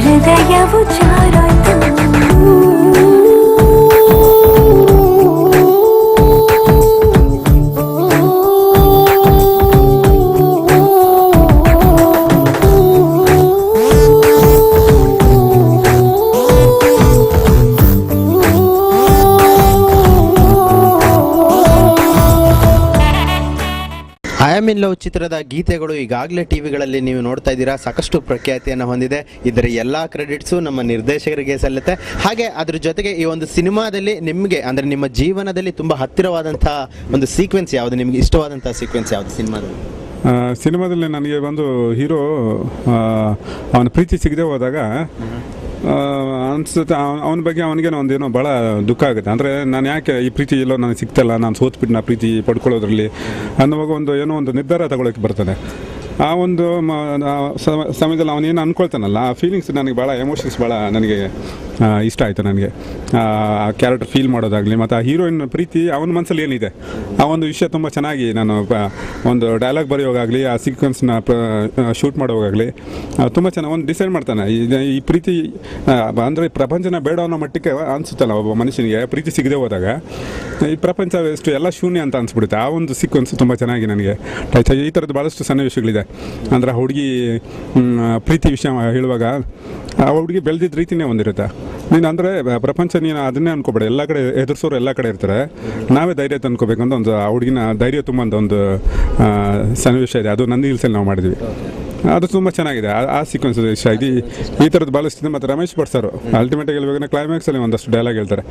ಹೃದಯವು ಜಾರೋಯ್ತು. ಐ ಆಮ್ ಇನ್ ಲವ್ ಚಿತ್ರದ ಗೀತೆಗಳು ಈಗಾಗಲೇ ಟಿವಿಗಳಲ್ಲಿ ನೀವು ನೋಡ್ತಾ ಇದ್ದೀರಾ, ಸಾಕಷ್ಟು ಪ್ರಖ್ಯಾತಿಯನ್ನು ಹೊಂದಿದೆ. ಇದರ ಎಲ್ಲ ಕ್ರೆಡಿಟ್ಸು ನಮ್ಮ ನಿರ್ದೇಶಕರಿಗೆ ಸಲ್ಲುತ್ತೆ. ಹಾಗೆ ಅದ್ರ ಜೊತೆಗೆ ಈ ಒಂದು ಸಿನಿಮಾದಲ್ಲಿ ನಿಮಗೆ ಅಂದರೆ ನಿಮ್ಮ ಜೀವನದಲ್ಲಿ ತುಂಬ ಹತ್ತಿರವಾದಂಥ ಒಂದು ಸೀಕ್ವೆನ್ಸ್ ಯಾವುದು, ನಿಮಗೆ ಇಷ್ಟವಾದಂಥ ಸೀಕ್ವೆನ್ಸ್ ಯಾವುದು ಸಿನಿಮಾದಲ್ಲಿ? ಸಿನಿಮಾದಲ್ಲಿ ನನಗೆ ಒಂದು ಹೀರೋ ಅವನ ಪ್ರೀತಿ ಸಿಗದೆ ಹೋದಾಗ ಅನಿಸುತ್ತೆ ಅವನ ಬಗ್ಗೆ ಅವನಿಗೇನೋ ಒಂದೇನೋ ಭಾಳ ದುಃಖ ಆಗುತ್ತೆ. ಅಂದರೆ ನಾನು ಯಾಕೆ ಈ ಪ್ರೀತಿ ಎಲ್ಲೋ ನನಗೆ ಸಿಗ್ತಲ್ಲ, ನಾನು ಸೋತ್ಬಿಟ್ಟು ನಾ ಪ್ರೀತಿ ಪಡ್ಕೊಳ್ಳೋದ್ರಲ್ಲಿ ಅನ್ನುವಾಗ ಏನೋ ಒಂದು ನಿರ್ಧಾರ ತಗೊಳ್ಳೋಕ್ಕೆ ಬರ್ತದೆ. ಆ ಒಂದು ಸಮಯದಲ್ಲಿ ಅವನೇನು ಅಂದ್ಕೊಳ್ತಾನಲ್ಲ, ಆ ಫೀಲಿಂಗ್ಸ್ ನನಗೆ ಭಾಳ ಎಮೋಷನ್ಸ್ ಭಾಳ ನನಗೆ ಇಷ್ಟ ಆಯಿತು. ನನಗೆ ಆ ಕ್ಯಾರೆಕ್ಟರ್ ಫೀಲ್ ಮಾಡೋದಾಗಲಿ ಮತ್ತು ಆ ಹೀರೋಯಿನ್ ಪ್ರೀತಿ ಅವನ ಮನಸ್ಸಲ್ಲಿ ಏನಿದೆ ಆ ಒಂದು ವಿಷಯ ತುಂಬ ಚೆನ್ನಾಗಿ ನಾನು ಒಂದು ಡೈಲಾಗ್ ಬರೆಯೋವಾಗಲಿ ಆ ಸೀಕ್ವೆನ್ಸ್ನ ಶೂಟ್ ಮಾಡೋವಾಗಲಿ ತುಂಬ ಚೆನ್ನಾಗಿ ಒಂದು ಡಿಸೈಡ್ ಮಾಡ್ತಾನೆ. ಈ ಪ್ರೀತಿ ಅಂದರೆ ಪ್ರಪಂಚನ ಬೇಡ ಅನ್ನೋ ಮಟ್ಟಕ್ಕೆ ಅನಿಸುತ್ತಲ್ಲ ಒಬ್ಬ ಮನುಷ್ಯನಿಗೆ ಪ್ರೀತಿ ಸಿಗದೆ ಹೋದಾಗ ಈ ಪ್ರಪಂಚ ಎಷ್ಟು ಎಲ್ಲ ಶೂನ್ಯ ಅಂತ ಅನಿಸ್ಬಿಡುತ್ತೆ. ಆ ಒಂದು ಸೀಕ್ವೆನ್ಸ್ ತುಂಬ ಚೆನ್ನಾಗಿ ನನಗೆ ಟಚ್ ಆಗಿ. ಈ ಥರದ್ದು ಭಾಳಷ್ಟು ಸನ್ನಿವೇಶಗಳಿದೆ. ಅಂದರೆ ಆ ಹುಡುಗಿ ಪ್ರೀತಿ ವಿಷಯ ಹೇಳುವಾಗ ಆ ಹುಡುಗಿ ಬೆಳೆದಿದ್ದ ರೀತಿಯೇ ಒಂದಿರುತ್ತೆ. ನೀನು ಅಂದರೆ ಪ್ರಪಂಚ ನೀನು ಅದನ್ನೇ ಅನ್ಕೋಬೇಡ, ಎಲ್ಲ ಕಡೆ ಎದುರಿಸೋರು ಎಲ್ಲ ಕಡೆ ಇರ್ತಾರೆ, ನಾವೇ ಧೈರ್ಯ ತಂದ್ಕೋಬೇಕಂತ ಒಂದು ಆ ಹುಡುಗಿನ ಧೈರ್ಯ ತುಂಬ ಒಂದು ಸನ್ನಿವೇಶ ಇದೆ. ಅದು ನಂದಿ ಹಿಲ್ಸಲ್ಲಿ ನಾವು ಮಾಡಿದ್ವಿ. ಅದು ತುಂಬ ಚೆನ್ನಾಗಿದೆ. ಆ ಸೀಕ್ವೆನ್ಸ್ ಇಷ್ಟ ಆಗಿ ಈ ಥರದ್ದು ಭಾಳಷ್ಟಿದೆ. ಮತ್ತು ರಮೇಶ್ ಭಟ್ ಸರ್ ಅಲ್ಟಿಮೇಟಾಗಿ ಹೇಳ್ಬೇಕಂದ್ರೆ ಕ್ಲೈಮ್ಯಾಕ್ಸಲ್ಲಿ ಒಂದಷ್ಟು ಡೈಲಾಗ್ ಹೇಳ್ತಾರೆ.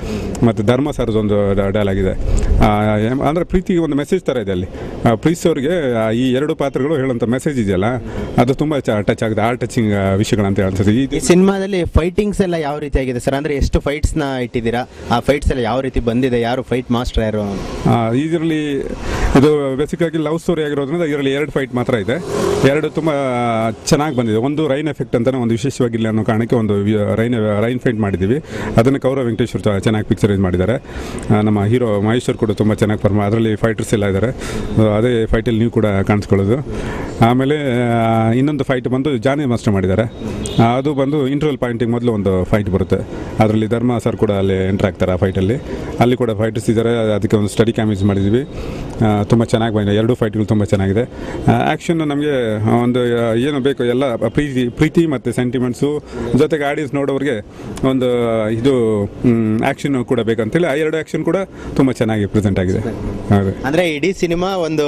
ಮತ್ತು ಧರ್ಮ ಸರ್ದು ಒಂದು ಡೈಲಾಗ್ ಇದೆ. ಅಂದರೆ ಪ್ರೀತಿಗೆ ಒಂದು ಮೆಸೇಜ್ ಥರ ಇದೆ ಅಲ್ಲಿ. ಪ್ರೀತಿಸೋರಿಗೆ ಈ ಎರಡು ಪಾತ್ರಗಳು ಹೇಳೋಂಥ ಮೆಸೇಜ್ ಇದೆಯಲ್ಲ, ಅದು ತುಂಬ ಟಚ್ ಆಗಿದೆ. ಆ ಟಚಿಂಗ್ ವಿಷಯಗಳಂತ ಅನ್ಸುತ್ತೆ. ಈ ಸಿನಿಮಾದಲ್ಲಿ ಫೈಟಿಂಗ್ಸ್ ಎಲ್ಲ ಯಾವ ರೀತಿ ಆಗಿದೆ ಸರ್? ಅಂದರೆ ಎಷ್ಟು ಫೈಟ್ಸ್ನ ಇಟ್ಟಿದ್ದೀರಾ? ಆ ಫೈಟ್ಸ್ ಎಲ್ಲ ಯಾವ ರೀತಿ ಬಂದಿದೆ? ಯಾರು ಫೈಟ್ ಮಾಸ್ಟರ್ ಯಾರು? ಇದರಲ್ಲಿ ಇದು ಬೇಸಿಕ್ಕಾಗಿ ಲವ್ ಸ್ಟೋರಿ ಆಗಿರೋದ್ರಿಂದ ಇದರಲ್ಲಿ 2 ಫೈಟ್ ಮಾತ್ರ ಇದೆ. 2 ತುಂಬ ಚೆನ್ನಾಗಿ ಬಂದಿದೆ. ಒಂದು ರೈನ್ ಎಫೆಕ್ಟ್ ಅಂತಲೇ ಒಂದು ವಿಶೇಷವಾಗಿಲ್ಲ ಅನ್ನೋ ಕಾರಣಕ್ಕೆ ಒಂದು ರೈನ್ ಫೈಟ್ ಮಾಡಿದ್ದೀವಿ. ಅದನ್ನು ಕೌರವ್ ವೆಂಕಟೇಶ್ವರ್ ಚೆನ್ನಾಗಿ ಪಿಕ್ಚರೈಸ್ ಮಾಡಿದ್ದಾರೆ. ನಮ್ಮ ಹೀರೋ ಮಹೇಶ್ವರ್ ಕೂಡ ತುಂಬ ಚೆನ್ನಾಗಿ ಅದರಲ್ಲಿ ಫೈಟರ್ಸ್ ಎಲ್ಲ ಇದ್ದಾರೆ. ಅದೇ ಫೈಟಲ್ಲಿ ನೀವು ಕೂಡ ಕಾಣಿಸ್ಕೊಳ್ಳೋದು. ಆಮೇಲೆ ಇನ್ನೊಂದು ಫೈಟ್ ಬಂದು ಜಾನಿ ಮಾಸ್ಟರ್ ಮಾಡಿದ್ದಾರೆ. ಅದು ಬಂದು ಇಂಟರ್ವಲ್ ಪಾಯಿಂಟಿಗೆ ಮೊದಲು ಒಂದು ಫೈಟ್ ಬರುತ್ತೆ. ಅದರಲ್ಲಿ ಧರ್ಮ ಸರ್ ಕೂಡ ಅಲ್ಲಿ ಎಂಟ್ರ್ ಆಗ್ತಾರೆ. ಆ ಫೈಟಲ್ಲಿ ಅಲ್ಲಿ ಕೂಡ ಫೈಟರ್ಸ್ ಇದ್ದಾರೆ. ಅದಕ್ಕೆ ಒಂದು ಸ್ಟಡಿ ಕ್ಯಾಮ್ ಯೂಸ್ ಮಾಡಿದ್ವಿ. ತುಂಬ ಚೆನ್ನಾಗಿ ಬಂದಿದೆ. 2 ಫೈಟ್ಗಳು ತುಂಬ ಚೆನ್ನಾಗಿದೆ. ಆ್ಯಕ್ಷನ್ ನಮಗೆ ಒಂದು ಏನು ಬೇಕು ಎಲ್ಲ ಪ್ರೀತಿ ಮತ್ತು ಸೆಂಟಿಮೆಂಟ್ಸು ಜೊತೆಗೆ ಆಡಿಯನ್ಸ್ ನೋಡೋರಿಗೆ ಒಂದು ಇದು ಆ್ಯಕ್ಷನ್ ಕೂಡ ಬೇಕಂತೇಳಿ ಆ 2 ಆ್ಯಕ್ಷನ್ ಕೂಡ ತುಂಬ ಚೆನ್ನಾಗಿ ಪ್ರೆಸೆಂಟ್ ಆಗಿದೆ. ಅಂದರೆ ಇಡೀ ಸಿನಿಮಾ ಒಂದು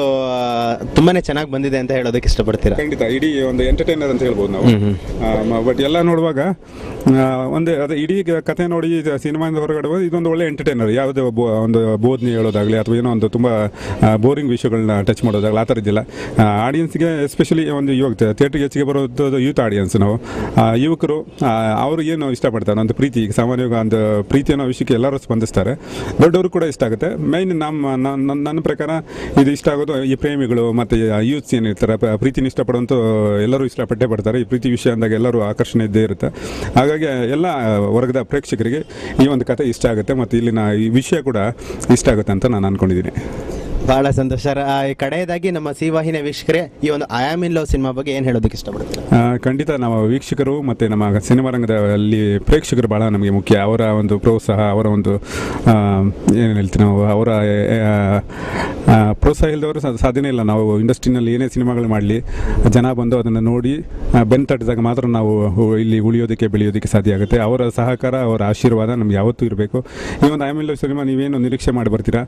ತುಂಬಾ ಚೆನ್ನಾಗಿ ಬಂದಿದೆ ಅಂತ ಹೇಳೋದಕ್ಕೆ ಇಷ್ಟಪಡ್ತೀರಾ? ಖಂಡಿತ. ಇಡೀ ಒಂದು ಎಂಟರ್ಟೈನರ್ ಅಂತ ಹೇಳ್ಬೋದು ನಾವು. ಬಟ್ ಎಲ್ಲ ನೋಡುವಾಗ ಒಂದು ಅದೇ ಇಡೀ ಕಥೆ ನೋಡಿ ಸಿನಿಮಾಯಿಂದ ಹೊರಗಡೆ ಇದೊಂದು ಒಳ್ಳೆ ಎಂಟರ್ಟೈನರ್. ಯಾವುದೇ ಒಂದು ಬೋಧನೆ ಹೇಳೋದಾಗಲಿ ಅಥವಾ ಏನೋ ಒಂದು ತುಂಬ ಬೋರಿಂಗ್ ವಿಷಯಗಳನ್ನ ಟಚ್ ಮಾಡೋದಾಗಲಿ ಆ ಥರ ಇದ್ದಿಲ್ಲ. ಆಡಿಯನ್ಸ್ಗೆ ಎಸ್ಪೆಷಲಿ ಒಂದು ಇವಾಗ ಮತ್ತು ಥಿಯೇಟ್ರಿಗೆ ಹೆಚ್ಚಿಗೆ ಬರೋದು ಯೂತ್ ಆಡಿಯನ್ಸ್ ನಾವು. ಯುವಕರು ಅವರು ಏನು ಇಷ್ಟಪಡ್ತಾರೆ ಒಂದು ಪ್ರೀತಿ, ಸಾಮಾನ್ಯವಾಗಿ ಒಂದು ಪ್ರೀತಿ ಅನ್ನೋ ವಿಷಯಕ್ಕೆ ಎಲ್ಲರೂ ಸ್ಪಂದಿಸ್ತಾರೆ. ದೊಡ್ಡವರು ಕೂಡ ಇಷ್ಟ ಆಗುತ್ತೆ. ಮೈನ್ ನನ್ನ ಪ್ರಕಾರ ಇದು ಇಷ್ಟ ಆಗೋದು ಈ ಪ್ರೇಮಿಗಳು ಮತ್ತು ಯೂತ್ಸ್ ಏನಿರ್ತಾರೆ, ಪ್ರೀತಿನ ಇಷ್ಟಪಡುವಂಥ ಎಲ್ಲರೂ ಇಷ್ಟಪಟ್ಟೇ ಪಡ್ತಾರೆ. ಈ ಪ್ರೀತಿ ವಿಷಯ ಅಂದಾಗ ಎಲ್ಲರೂ ಆಕರ್ಷಣೆ ಇದ್ದೇ ಇರುತ್ತೆ. ಹಾಗಾಗಿ ಎಲ್ಲ ವರ್ಗದ ಪ್ರೇಕ್ಷಕರಿಗೆ ಈ ಒಂದು ಕಥೆ ಇಷ್ಟ ಆಗುತ್ತೆ ಮತ್ತು ಇಲ್ಲಿನ ಈ ವಿಷಯ ಕೂಡ ಇಷ್ಟ ಆಗುತ್ತೆ ಅಂತ ನಾನು ಅಂದ್ಕೊಂಡಿದ್ದೀನಿ. ಬಹಳ ಸಂತೋಷ ಸರ್. ಕಡೆಯದಾಗಿ ನಮ್ಮ ಸಿ ವಾಹಿನಿಯ ವೀಕ್ಷಕರೇ ಈ ಒಂದು I am in love cinema ಬಗ್ಗೆ ಏನು ಹೇಳೋದಕ್ಕೆ ಇಷ್ಟಪಡ್ತೀರಾ? ಖಂಡಿತ ನಾವು ವೀಕ್ಷಕರು ಮತ್ತು ನಮ್ಮ ಸಿನಿಮಾ ರಂಗದಲ್ಲಿ ಪ್ರೇಕ್ಷಕರು ಭಾಳ ನಮಗೆ ಮುಖ್ಯ. ಅವರ ಒಂದು ಪ್ರೋತ್ಸಾಹ, ಅವರ ಒಂದು ಏನು ಹೇಳ್ತೀವಿ ನಾವು, ಅವರ ಪ್ರೋತ್ಸಾಹ ಇಲ್ಲದವರು ಸಾಧ್ಯನೇ ಇಲ್ಲ. ನಾವು ಇಂಡಸ್ಟ್ರಿನಲ್ಲಿ ಏನೇ ಸಿನಿಮಾಗಳು ಮಾಡಲಿ, ಜನ ಬಂದು ಅದನ್ನು ನೋಡಿ ಬೆನ್ನು ತಟ್ಟಿದಾಗ ಮಾತ್ರ ನಾವು ಇಲ್ಲಿ ಉಳಿಯೋದಕ್ಕೆ ಬೆಳೆಯೋದಕ್ಕೆ ಸಾಧ್ಯ ಆಗುತ್ತೆ. ಅವರ ಸಹಕಾರ, ಅವರ ಆಶೀರ್ವಾದ ನಮ್ಗೆ ಯಾವತ್ತೂ ಇರಬೇಕು. ಈ ಒಂದು I am in love cinema ನೀವೇನು ನಿರೀಕ್ಷೆ ಮಾಡಿ ಬರ್ತೀರಾ,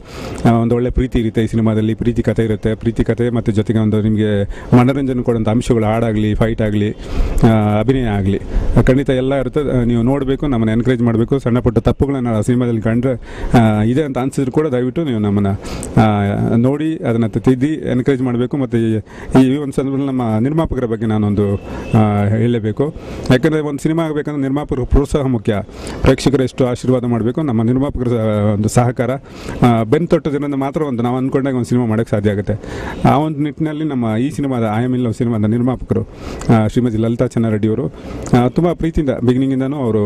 ಒಂದು ಒಳ್ಳೆ ಪ್ರೀತಿ ಇರುತ್ತೆ ಈ ಸಿನಿಮಾದಲ್ಲಿ. ಪ್ರೀತಿ ಕಥೆ ಇರುತ್ತೆ. ಪ್ರೀತಿ ಕಥೆ ಮತ್ತು ಜೊತೆಗೆ ಒಂದು ನಿಮಗೆ ಮನೋರಂಜನೆ ಕೊಡುವಂಥ ಅಂಶಗಳು, ಹಾಡಾಗಲಿ, ಫೈಟ್ ಆಗಲಿ, ಅಭಿನಯ ಆಗಲಿ, ಖಂಡಿತ ಎಲ್ಲ ಇರುತ್ತೆ. ನೀವು ನೋಡಬೇಕು, ನಮ್ಮನ್ನು ಎನ್ಕರೇಜ್ ಮಾಡಬೇಕು. ಸಣ್ಣ ಪುಟ್ಟ ತಪ್ಪುಗಳನ್ನು ಸಿನಿಮಾದಲ್ಲಿ ಕಂಡ್ರೆ ಇದೆ ಅಂತ ಅನಿಸಿದ್ರು ಕೂಡ ದಯವಿಟ್ಟು ನೀವು ನಮ್ಮನ್ನು ನೋಡಿ ಅದನ್ನು ತಿದ್ದಿ ಎನ್ಕರೇಜ್ ಮಾಡಬೇಕು. ಮತ್ತು ಈ ಒಂದು ಸಂದರ್ಭದಲ್ಲಿ ನಮ್ಮ ನಿರ್ಮಾಪಕರ ಬಗ್ಗೆ ನಾನೊಂದು ಹೇಳಲೇಬೇಕು. ಯಾಕಂದರೆ ಒಂದು ಸಿನಿಮಾ ಆಗಬೇಕಂದ್ರೆ ನಿರ್ಮಾಪಕರ ಪ್ರೋತ್ಸಾಹ ಮುಖ್ಯ. ಪ್ರೇಕ್ಷಕರು ಎಷ್ಟು ಆಶೀರ್ವಾದ ಮಾಡಬೇಕು, ನಮ್ಮ ನಿರ್ಮಾಪಕರ ಒಂದು ಸಹಕಾರ ಬೆನ್ನು ತೊಟ್ಟೋದ್ರಿಂದ ಮಾತ್ರ ಒಂದು ನಾವು ಅಂದ್ಕೊಂಡಾಗ ಒಂದು ಸಿನಿಮಾ ಮಾಡೋಕ್ಕೆ ಸಾಧ್ಯ ಆಗುತ್ತೆ. ಆ ಒಂದು ನಿಟ್ಟಿನಲ್ಲಿ ನಮ್ಮ ಈ ಸಿನಿಮಾದ ಐ ಆಮ್ ಇನ್ ಲವ್ ಸಿನಿಮಾದ ನಿರ್ಮಾಪಕರು ಶ್ರೀಮತಿ ಲಲಿತಾ ಚೆನ್ನರೆಡ್ಡಿಯವರು ತುಂಬ ಪ್ರೀತಿಯಿಂದ ಬಿಗಿನಿಂಗಿಂದನೂ ಅವರು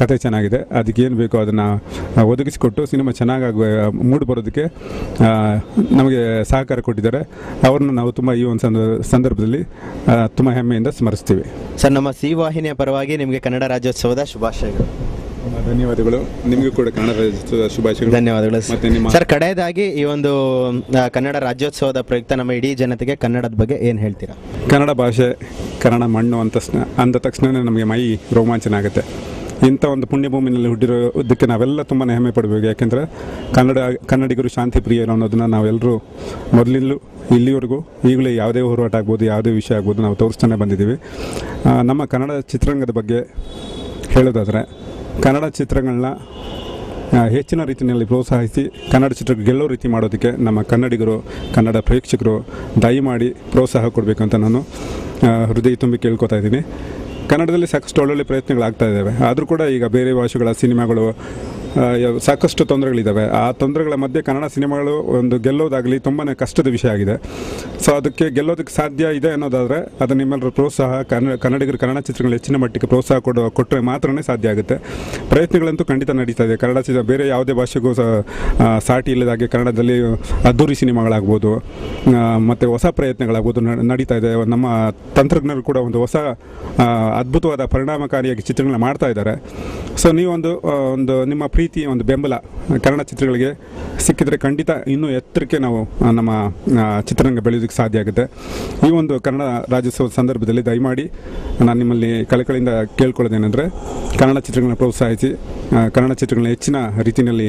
ಕಥೆ ಚೆನ್ನಾಗಿದೆ, ಅದಕ್ಕೆ ಏನು ಬೇಕೋ ಅದನ್ನು ಒದಗಿಸಿಕೊಟ್ಟು ಸಿನಿಮಾ ಚೆನ್ನಾಗಿ ಮೂಡಿ ಬರೋದಕ್ಕೆ ನಮಗೆ ಸಹಕಾರ ಕೊಟ್ಟಿದ್ದಾರೆ. ಅವ್ರನ್ನ ನಾವು ತುಂಬ ಈ ಒಂದು ಸಂದರ್ಭದಲ್ಲಿ ತುಂಬ ಹೆಮ್ಮೆಯಿಂದ ಸ್ಮರಿಸ್ತೀವಿ. ಸರ್, ನಮ್ಮ ಸಿ ವಾಹಿನಿಯ ಪರವಾಗಿ ನಿಮಗೆ ಕನ್ನಡ ರಾಜ್ಯೋತ್ಸವದ ಶುಭಾಶಯಗಳು. ಧನ್ಯವಾದಗಳು. ನಿಮಗೂ ಕೂಡ ಕನ್ನಡ ರಾಜ್ಯೋತ್ಸವದ ಶುಭಾಶಯಗಳು. ಧನ್ಯವಾದಗಳು ಮತ್ತೆ ನಿಮ್ಮ ಸರ್. ಕಡೆಯದಾಗಿ ಈ ಒಂದು ಕನ್ನಡ ರಾಜ್ಯೋತ್ಸವದ ಪ್ರಯುಕ್ತ ನಮ್ಮ ಇಡೀ ಜನತೆಗೆ ಕನ್ನಡದ ಬಗ್ಗೆ ಏನು ಹೇಳ್ತೀರಾ? ಕನ್ನಡ ಭಾಷೆ, ಕನ್ನಡ ಮಣ್ಣು ಅಂದ ತಕ್ಷಣವೇ ನಮಗೆ ಮೈ ರೋಮಾಂಚನ ಆಗುತ್ತೆ. ಇಂಥ ಒಂದು ಪುಣ್ಯಭೂಮಿನಲ್ಲಿ ಹುಟ್ಟಿರೋದಕ್ಕೆ ನಾವೆಲ್ಲ ತುಂಬಾ ಹೆಮ್ಮೆ ಪಡಬೇಕು. ಯಾಕೆಂದರೆ ಕನ್ನಡಿಗರು ಶಾಂತಿ ಪ್ರಿಯರು ಅನ್ನೋದನ್ನು ನಾವೆಲ್ಲರೂ ಮೊದಲಿಂದಲೂ ಇಲ್ಲಿವರೆಗೂ ಈಗಲೇ ಯಾವುದೇ ಹೋರಾಟ ಆಗ್ಬೋದು, ಯಾವುದೇ ವಿಷಯ ಆಗ್ಬೋದು, ನಾವು ತೋರಿಸ್ತಾನೆ ಬಂದಿದ್ದೀವಿ. ನಮ್ಮ ಕನ್ನಡ ಚಿತ್ರರಂಗದ ಬಗ್ಗೆ ಹೇಳೋದಾದರೆ, ಕನ್ನಡ ಚಿತ್ರಗಳನ್ನ ಹೆಚ್ಚಿನ ರೀತಿಯಲ್ಲಿ ಪ್ರೋತ್ಸಾಹಿಸಿ ಕನ್ನಡ ಚಿತ್ರ ಗೆಲ್ಲೋ ರೀತಿ ಮಾಡೋದಕ್ಕೆ ನಮ್ಮ ಕನ್ನಡಿಗರು, ಕನ್ನಡ ಪ್ರೇಕ್ಷಕರು ದಯಮಾಡಿ ಪ್ರೋತ್ಸಾಹ ಕೊಡಬೇಕು ಅಂತ ನಾನು ಹೃದಯ ತುಂಬಿ ಕೇಳ್ಕೊತಾ ಇದ್ದೀನಿ. ಕನ್ನಡದಲ್ಲಿ ಸಾಕಷ್ಟು ಒಳ್ಳೊಳ್ಳೆ ಪ್ರಯತ್ನಗಳಾಗ್ತಾ ಇದ್ದಾವೆ. ಆದರೂ ಕೂಡ ಈಗ ಬೇರೆ ಭಾಷೆಗಳ ಸಿನಿಮಾಗಳು ಸಾಕಷ್ಟು ತೊಂದರೆಗಳಿದ್ದಾವೆ. ಆ ತೊಂದರೆಗಳ ಮಧ್ಯೆ ಕನ್ನಡ ಸಿನಿಮಾಗಳು ಒಂದು ಗೆಲ್ಲೋದಾಗಲಿ ತುಂಬಾ ಕಷ್ಟದ ವಿಷಯ ಆಗಿದೆ. ಸೊ ಅದಕ್ಕೆ ಗೆಲ್ಲೋದಕ್ಕೆ ಸಾಧ್ಯ ಇದೆ ಅನ್ನೋದಾದರೆ ಅದು ನಿಮ್ಮೆಲ್ಲರ ಪ್ರೋತ್ಸಾಹ, ಕನ್ನಡಿಗರು ಕನ್ನಡ ಚಿತ್ರಗಳು ಹೆಚ್ಚಿನ ಮಟ್ಟಿಗೆ ಪ್ರೋತ್ಸಾಹ ಕೊಟ್ಟರೆ ಮಾತ್ರನೇ ಸಾಧ್ಯ ಆಗುತ್ತೆ. ಪ್ರಯತ್ನಗಳಂತೂ ಖಂಡಿತ ನಡೀತಾ ಇದೆ. ಕನ್ನಡ ಚಿತ್ರ ಬೇರೆ ಯಾವುದೇ ಭಾಷೆಗೂ ಸಾಟಿ ಇಲ್ಲದಾಗೆ ಕನ್ನಡದಲ್ಲಿ ಅದ್ದೂರಿ ಸಿನಿಮಾಗಳಾಗ್ಬೋದು ಮತ್ತು ಹೊಸ ಪ್ರಯತ್ನಗಳಾಗ್ಬೋದು ನಡೀತಾ ಇದೆ. ನಮ್ಮ ತಂತ್ರಜ್ಞರು ಕೂಡ ಒಂದು ಹೊಸ ಅದ್ಭುತವಾದ ಪರಿಣಾಮಕಾರಿಯಾಗಿ ಚಿತ್ರಗಳನ್ನ ಮಾಡ್ತಾ ಇದ್ದಾರೆ. ಸೊ ನೀವೊಂದು ನಿಮ್ಮ ಪ್ರೀತಿ, ಒಂದು ಬೆಂಬಲ ಕನ್ನಡ ಚಿತ್ರಗಳಿಗೆ ಸಿಕ್ಕಿದರೆ ಖಂಡಿತ ಇನ್ನೂ ಎತ್ತರಕ್ಕೆ ನಾವು ನಮ್ಮ ಚಿತ್ರರಂಗ ಬೆಳೆಯೋದಕ್ಕೆ ಸಾಧ್ಯ ಆಗುತ್ತೆ. ಈ ಒಂದು ಕನ್ನಡ ರಾಜ್ಯೋತ್ಸವದ ಸಂದರ್ಭದಲ್ಲಿ ದಯಮಾಡಿ ನಾನು ನಿಮ್ಮಲ್ಲಿ ಕಳಕಳಿಯಿಂದ ಕೇಳ್ಕೊಳ್ಳೋದೇನೆಂದರೆ, ಕನ್ನಡ ಚಿತ್ರಗಳನ್ನ ಪ್ರೋತ್ಸಾಹಿಸಿ, ಕನ್ನಡ ಚಿತ್ರಗಳನ್ನ ಹೆಚ್ಚಿನ ರೀತಿಯಲ್ಲಿ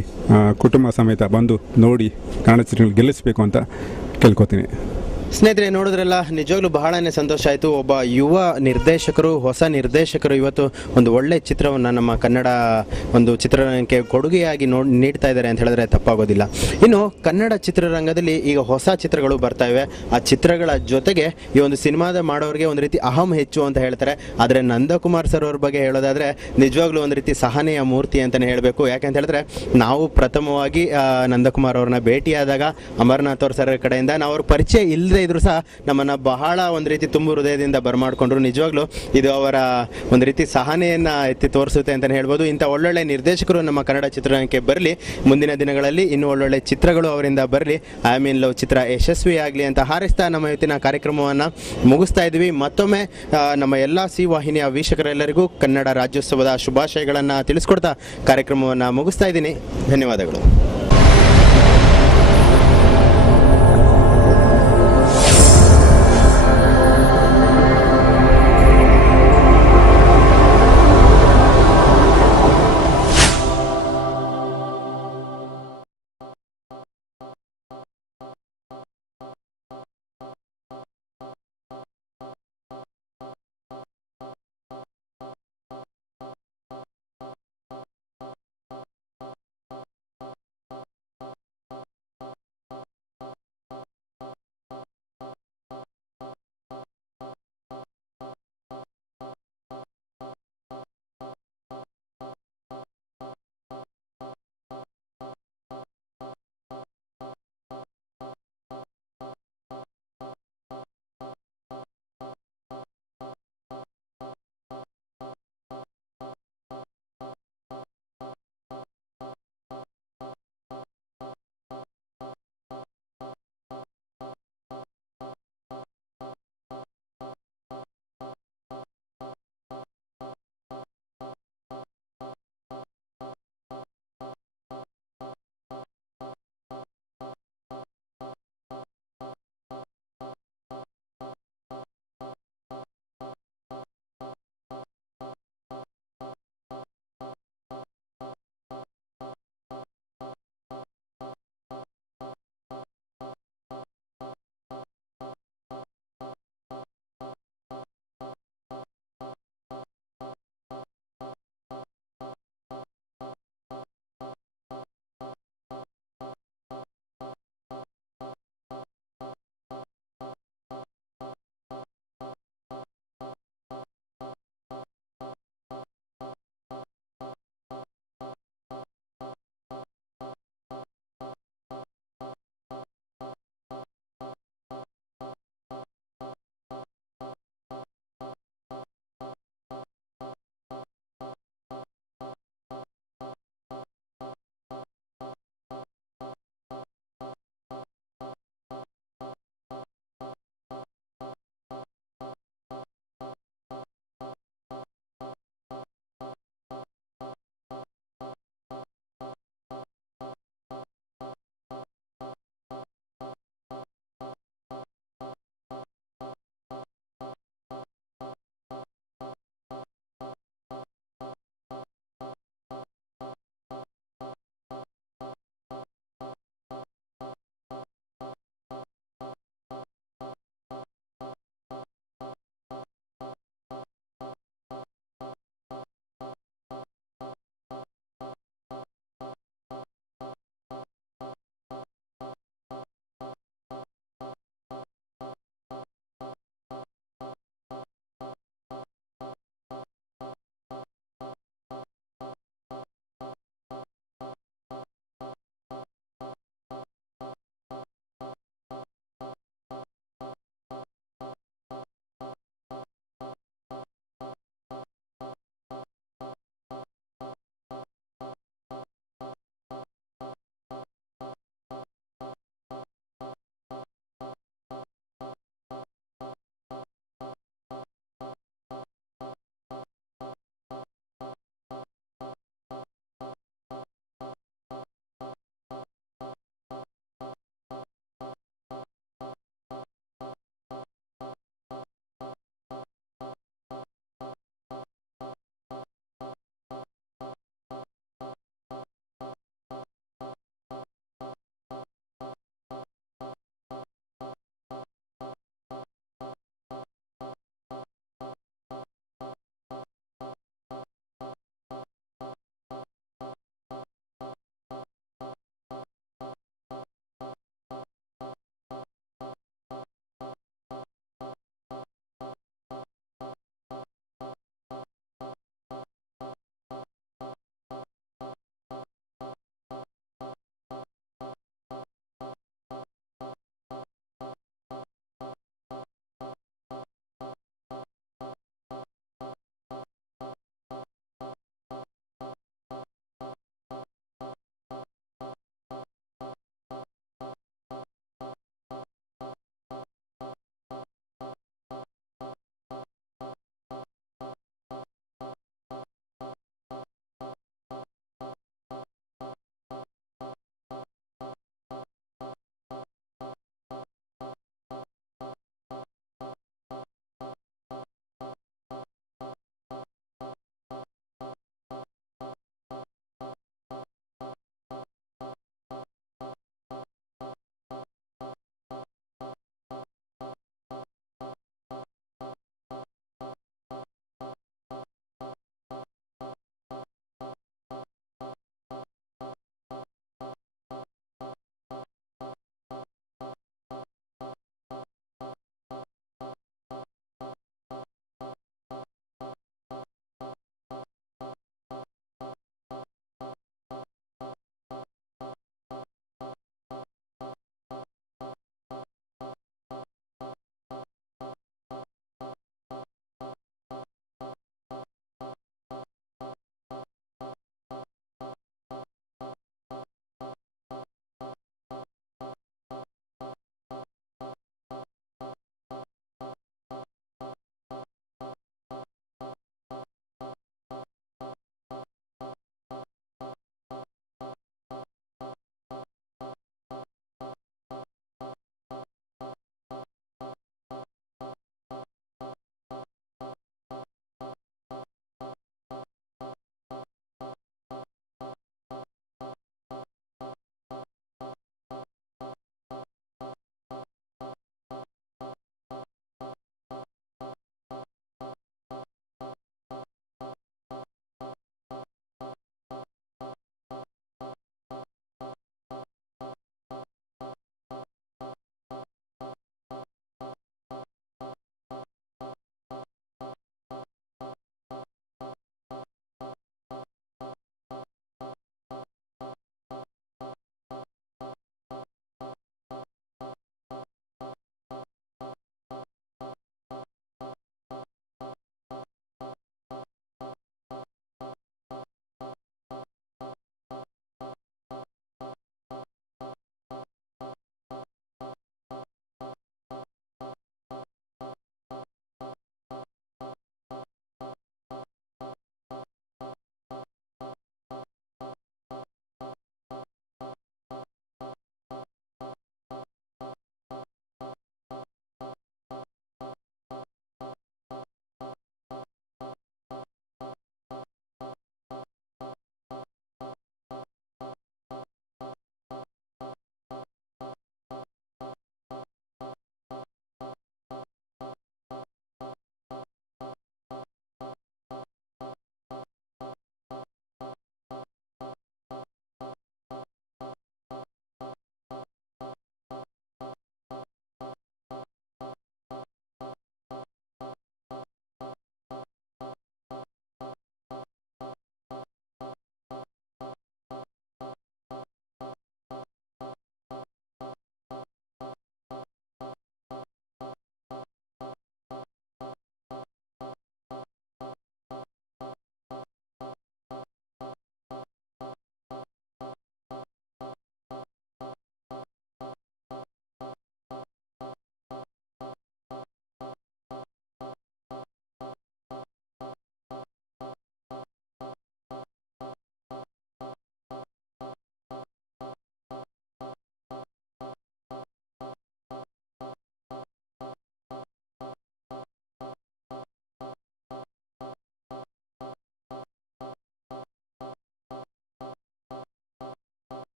ಕುಟುಂಬ ಸಮೇತ ಬಂದು ನೋಡಿ ಕನ್ನಡ ಚಿತ್ರಗಳನ್ನ ಗೆಲ್ಲಿಸಬೇಕು ಅಂತ ಕೇಳ್ಕೊತೀನಿ. ಸ್ನೇಹಿತರೆ, ನೋಡಿದ್ರಲ್ಲ, ನಿಜವಾಗ್ಲೂ ಬಹಳನೇ ಸಂತೋಷ ಆಯಿತು. ಒಬ್ಬ ಯುವ ನಿರ್ದೇಶಕರು, ಹೊಸ ನಿರ್ದೇಶಕರು ಇವತ್ತು ಒಂದು ಒಳ್ಳೆ ಚಿತ್ರವನ್ನು ನಮ್ಮ ಕನ್ನಡ ಒಂದು ಚಿತ್ರರಂಗಕ್ಕೆ ಕೊಡುಗೆಯಾಗಿ ನೀಡ್ತಾ ಇದ್ದಾರೆ ಅಂತ ಹೇಳಿದ್ರೆ ತಪ್ಪಾಗೋದಿಲ್ಲ. ಇನ್ನು ಕನ್ನಡ ಚಿತ್ರರಂಗದಲ್ಲಿ ಈಗ ಹೊಸ ಚಿತ್ರಗಳು ಬರ್ತಾ ಇವೆ. ಆ ಚಿತ್ರಗಳ ಜೊತೆಗೆ ಈ ಒಂದು ಸಿನಿಮಾದ ಮಾಡೋರಿಗೆ ಒಂದು ರೀತಿ ಅಹಂ ಹೆಚ್ಚು ಅಂತ ಹೇಳ್ತಾರೆ. ಆದರೆ ನಂದಕುಮಾರ್ ಸರ್ ಅವ್ರ ಬಗ್ಗೆ ಹೇಳೋದಾದರೆ ನಿಜವಾಗ್ಲೂ ಒಂದು ರೀತಿ ಸಹನೆಯ ಮೂರ್ತಿ ಅಂತಲೇ ಹೇಳಬೇಕು. ಯಾಕೆಂತ ಹೇಳಿದ್ರೆ ನಾವು ಪ್ರಥಮವಾಗಿ ನಂದಕುಮಾರ್ ಅವ್ರನ್ನ ಭೇಟಿಯಾದಾಗ ಅಮರನಾಥ್ ಅವ್ರ ಸರ್ ಕಡೆಯಿಂದ ನಾವು ಅವ್ರ ಪರಿಚಯ ಇಲ್ಲದೆ ಇದ್ರು ಸಹ ನಮ್ಮನ್ನು ಬಹಳ ಒಂದು ರೀತಿ ತುಂಬು ಹೃದಯದಿಂದ ಬರಮಾಡಿಕೊಂಡ್ರು. ನಿಜವಾಗ್ಲೂ ಇದು ಅವರ ಒಂದು ರೀತಿ ಸಹನೆಯನ್ನು ಎತ್ತಿ ತೋರಿಸುತ್ತೆ ಅಂತಲೇ ಹೇಳ್ಬೋದು. ಇಂಥ ಒಳ್ಳೊಳ್ಳೆ ನಿರ್ದೇಶಕರು ನಮ್ಮ ಕನ್ನಡ ಚಿತ್ರರಂಗಕ್ಕೆ ಬರಲಿ. ಮುಂದಿನ ದಿನಗಳಲ್ಲಿ ಇನ್ನೂ ಒಳ್ಳೊಳ್ಳೆ ಚಿತ್ರಗಳು ಅವರಿಂದ ಬರಲಿ. ಐ ಆಮ್ ಇನ್ ಲವ್ ಚಿತ್ರ ಯಶಸ್ವಿಯಾಗಲಿ ಅಂತ ಹಾರೈಸ್ತಾ ನಮ್ಮ ಇವತ್ತಿನ ಕಾರ್ಯಕ್ರಮವನ್ನು ಮುಗಿಸ್ತಾ ಇದ್ವಿ. ಮತ್ತೊಮ್ಮೆ ನಮ್ಮ ಎಲ್ಲ ಸಿ ವಾಹಿನಿಯ ವೀಕ್ಷಕರೆಲ್ಲರಿಗೂ ಕನ್ನಡ ರಾಜ್ಯೋತ್ಸವದ ಶುಭಾಶಯಗಳನ್ನು ತಿಳಿಸ್ಕೊಡ್ತಾ ಕಾರ್ಯಕ್ರಮವನ್ನು ಮುಗಿಸ್ತಾ ಇದ್ದೀನಿ. ಧನ್ಯವಾದಗಳು.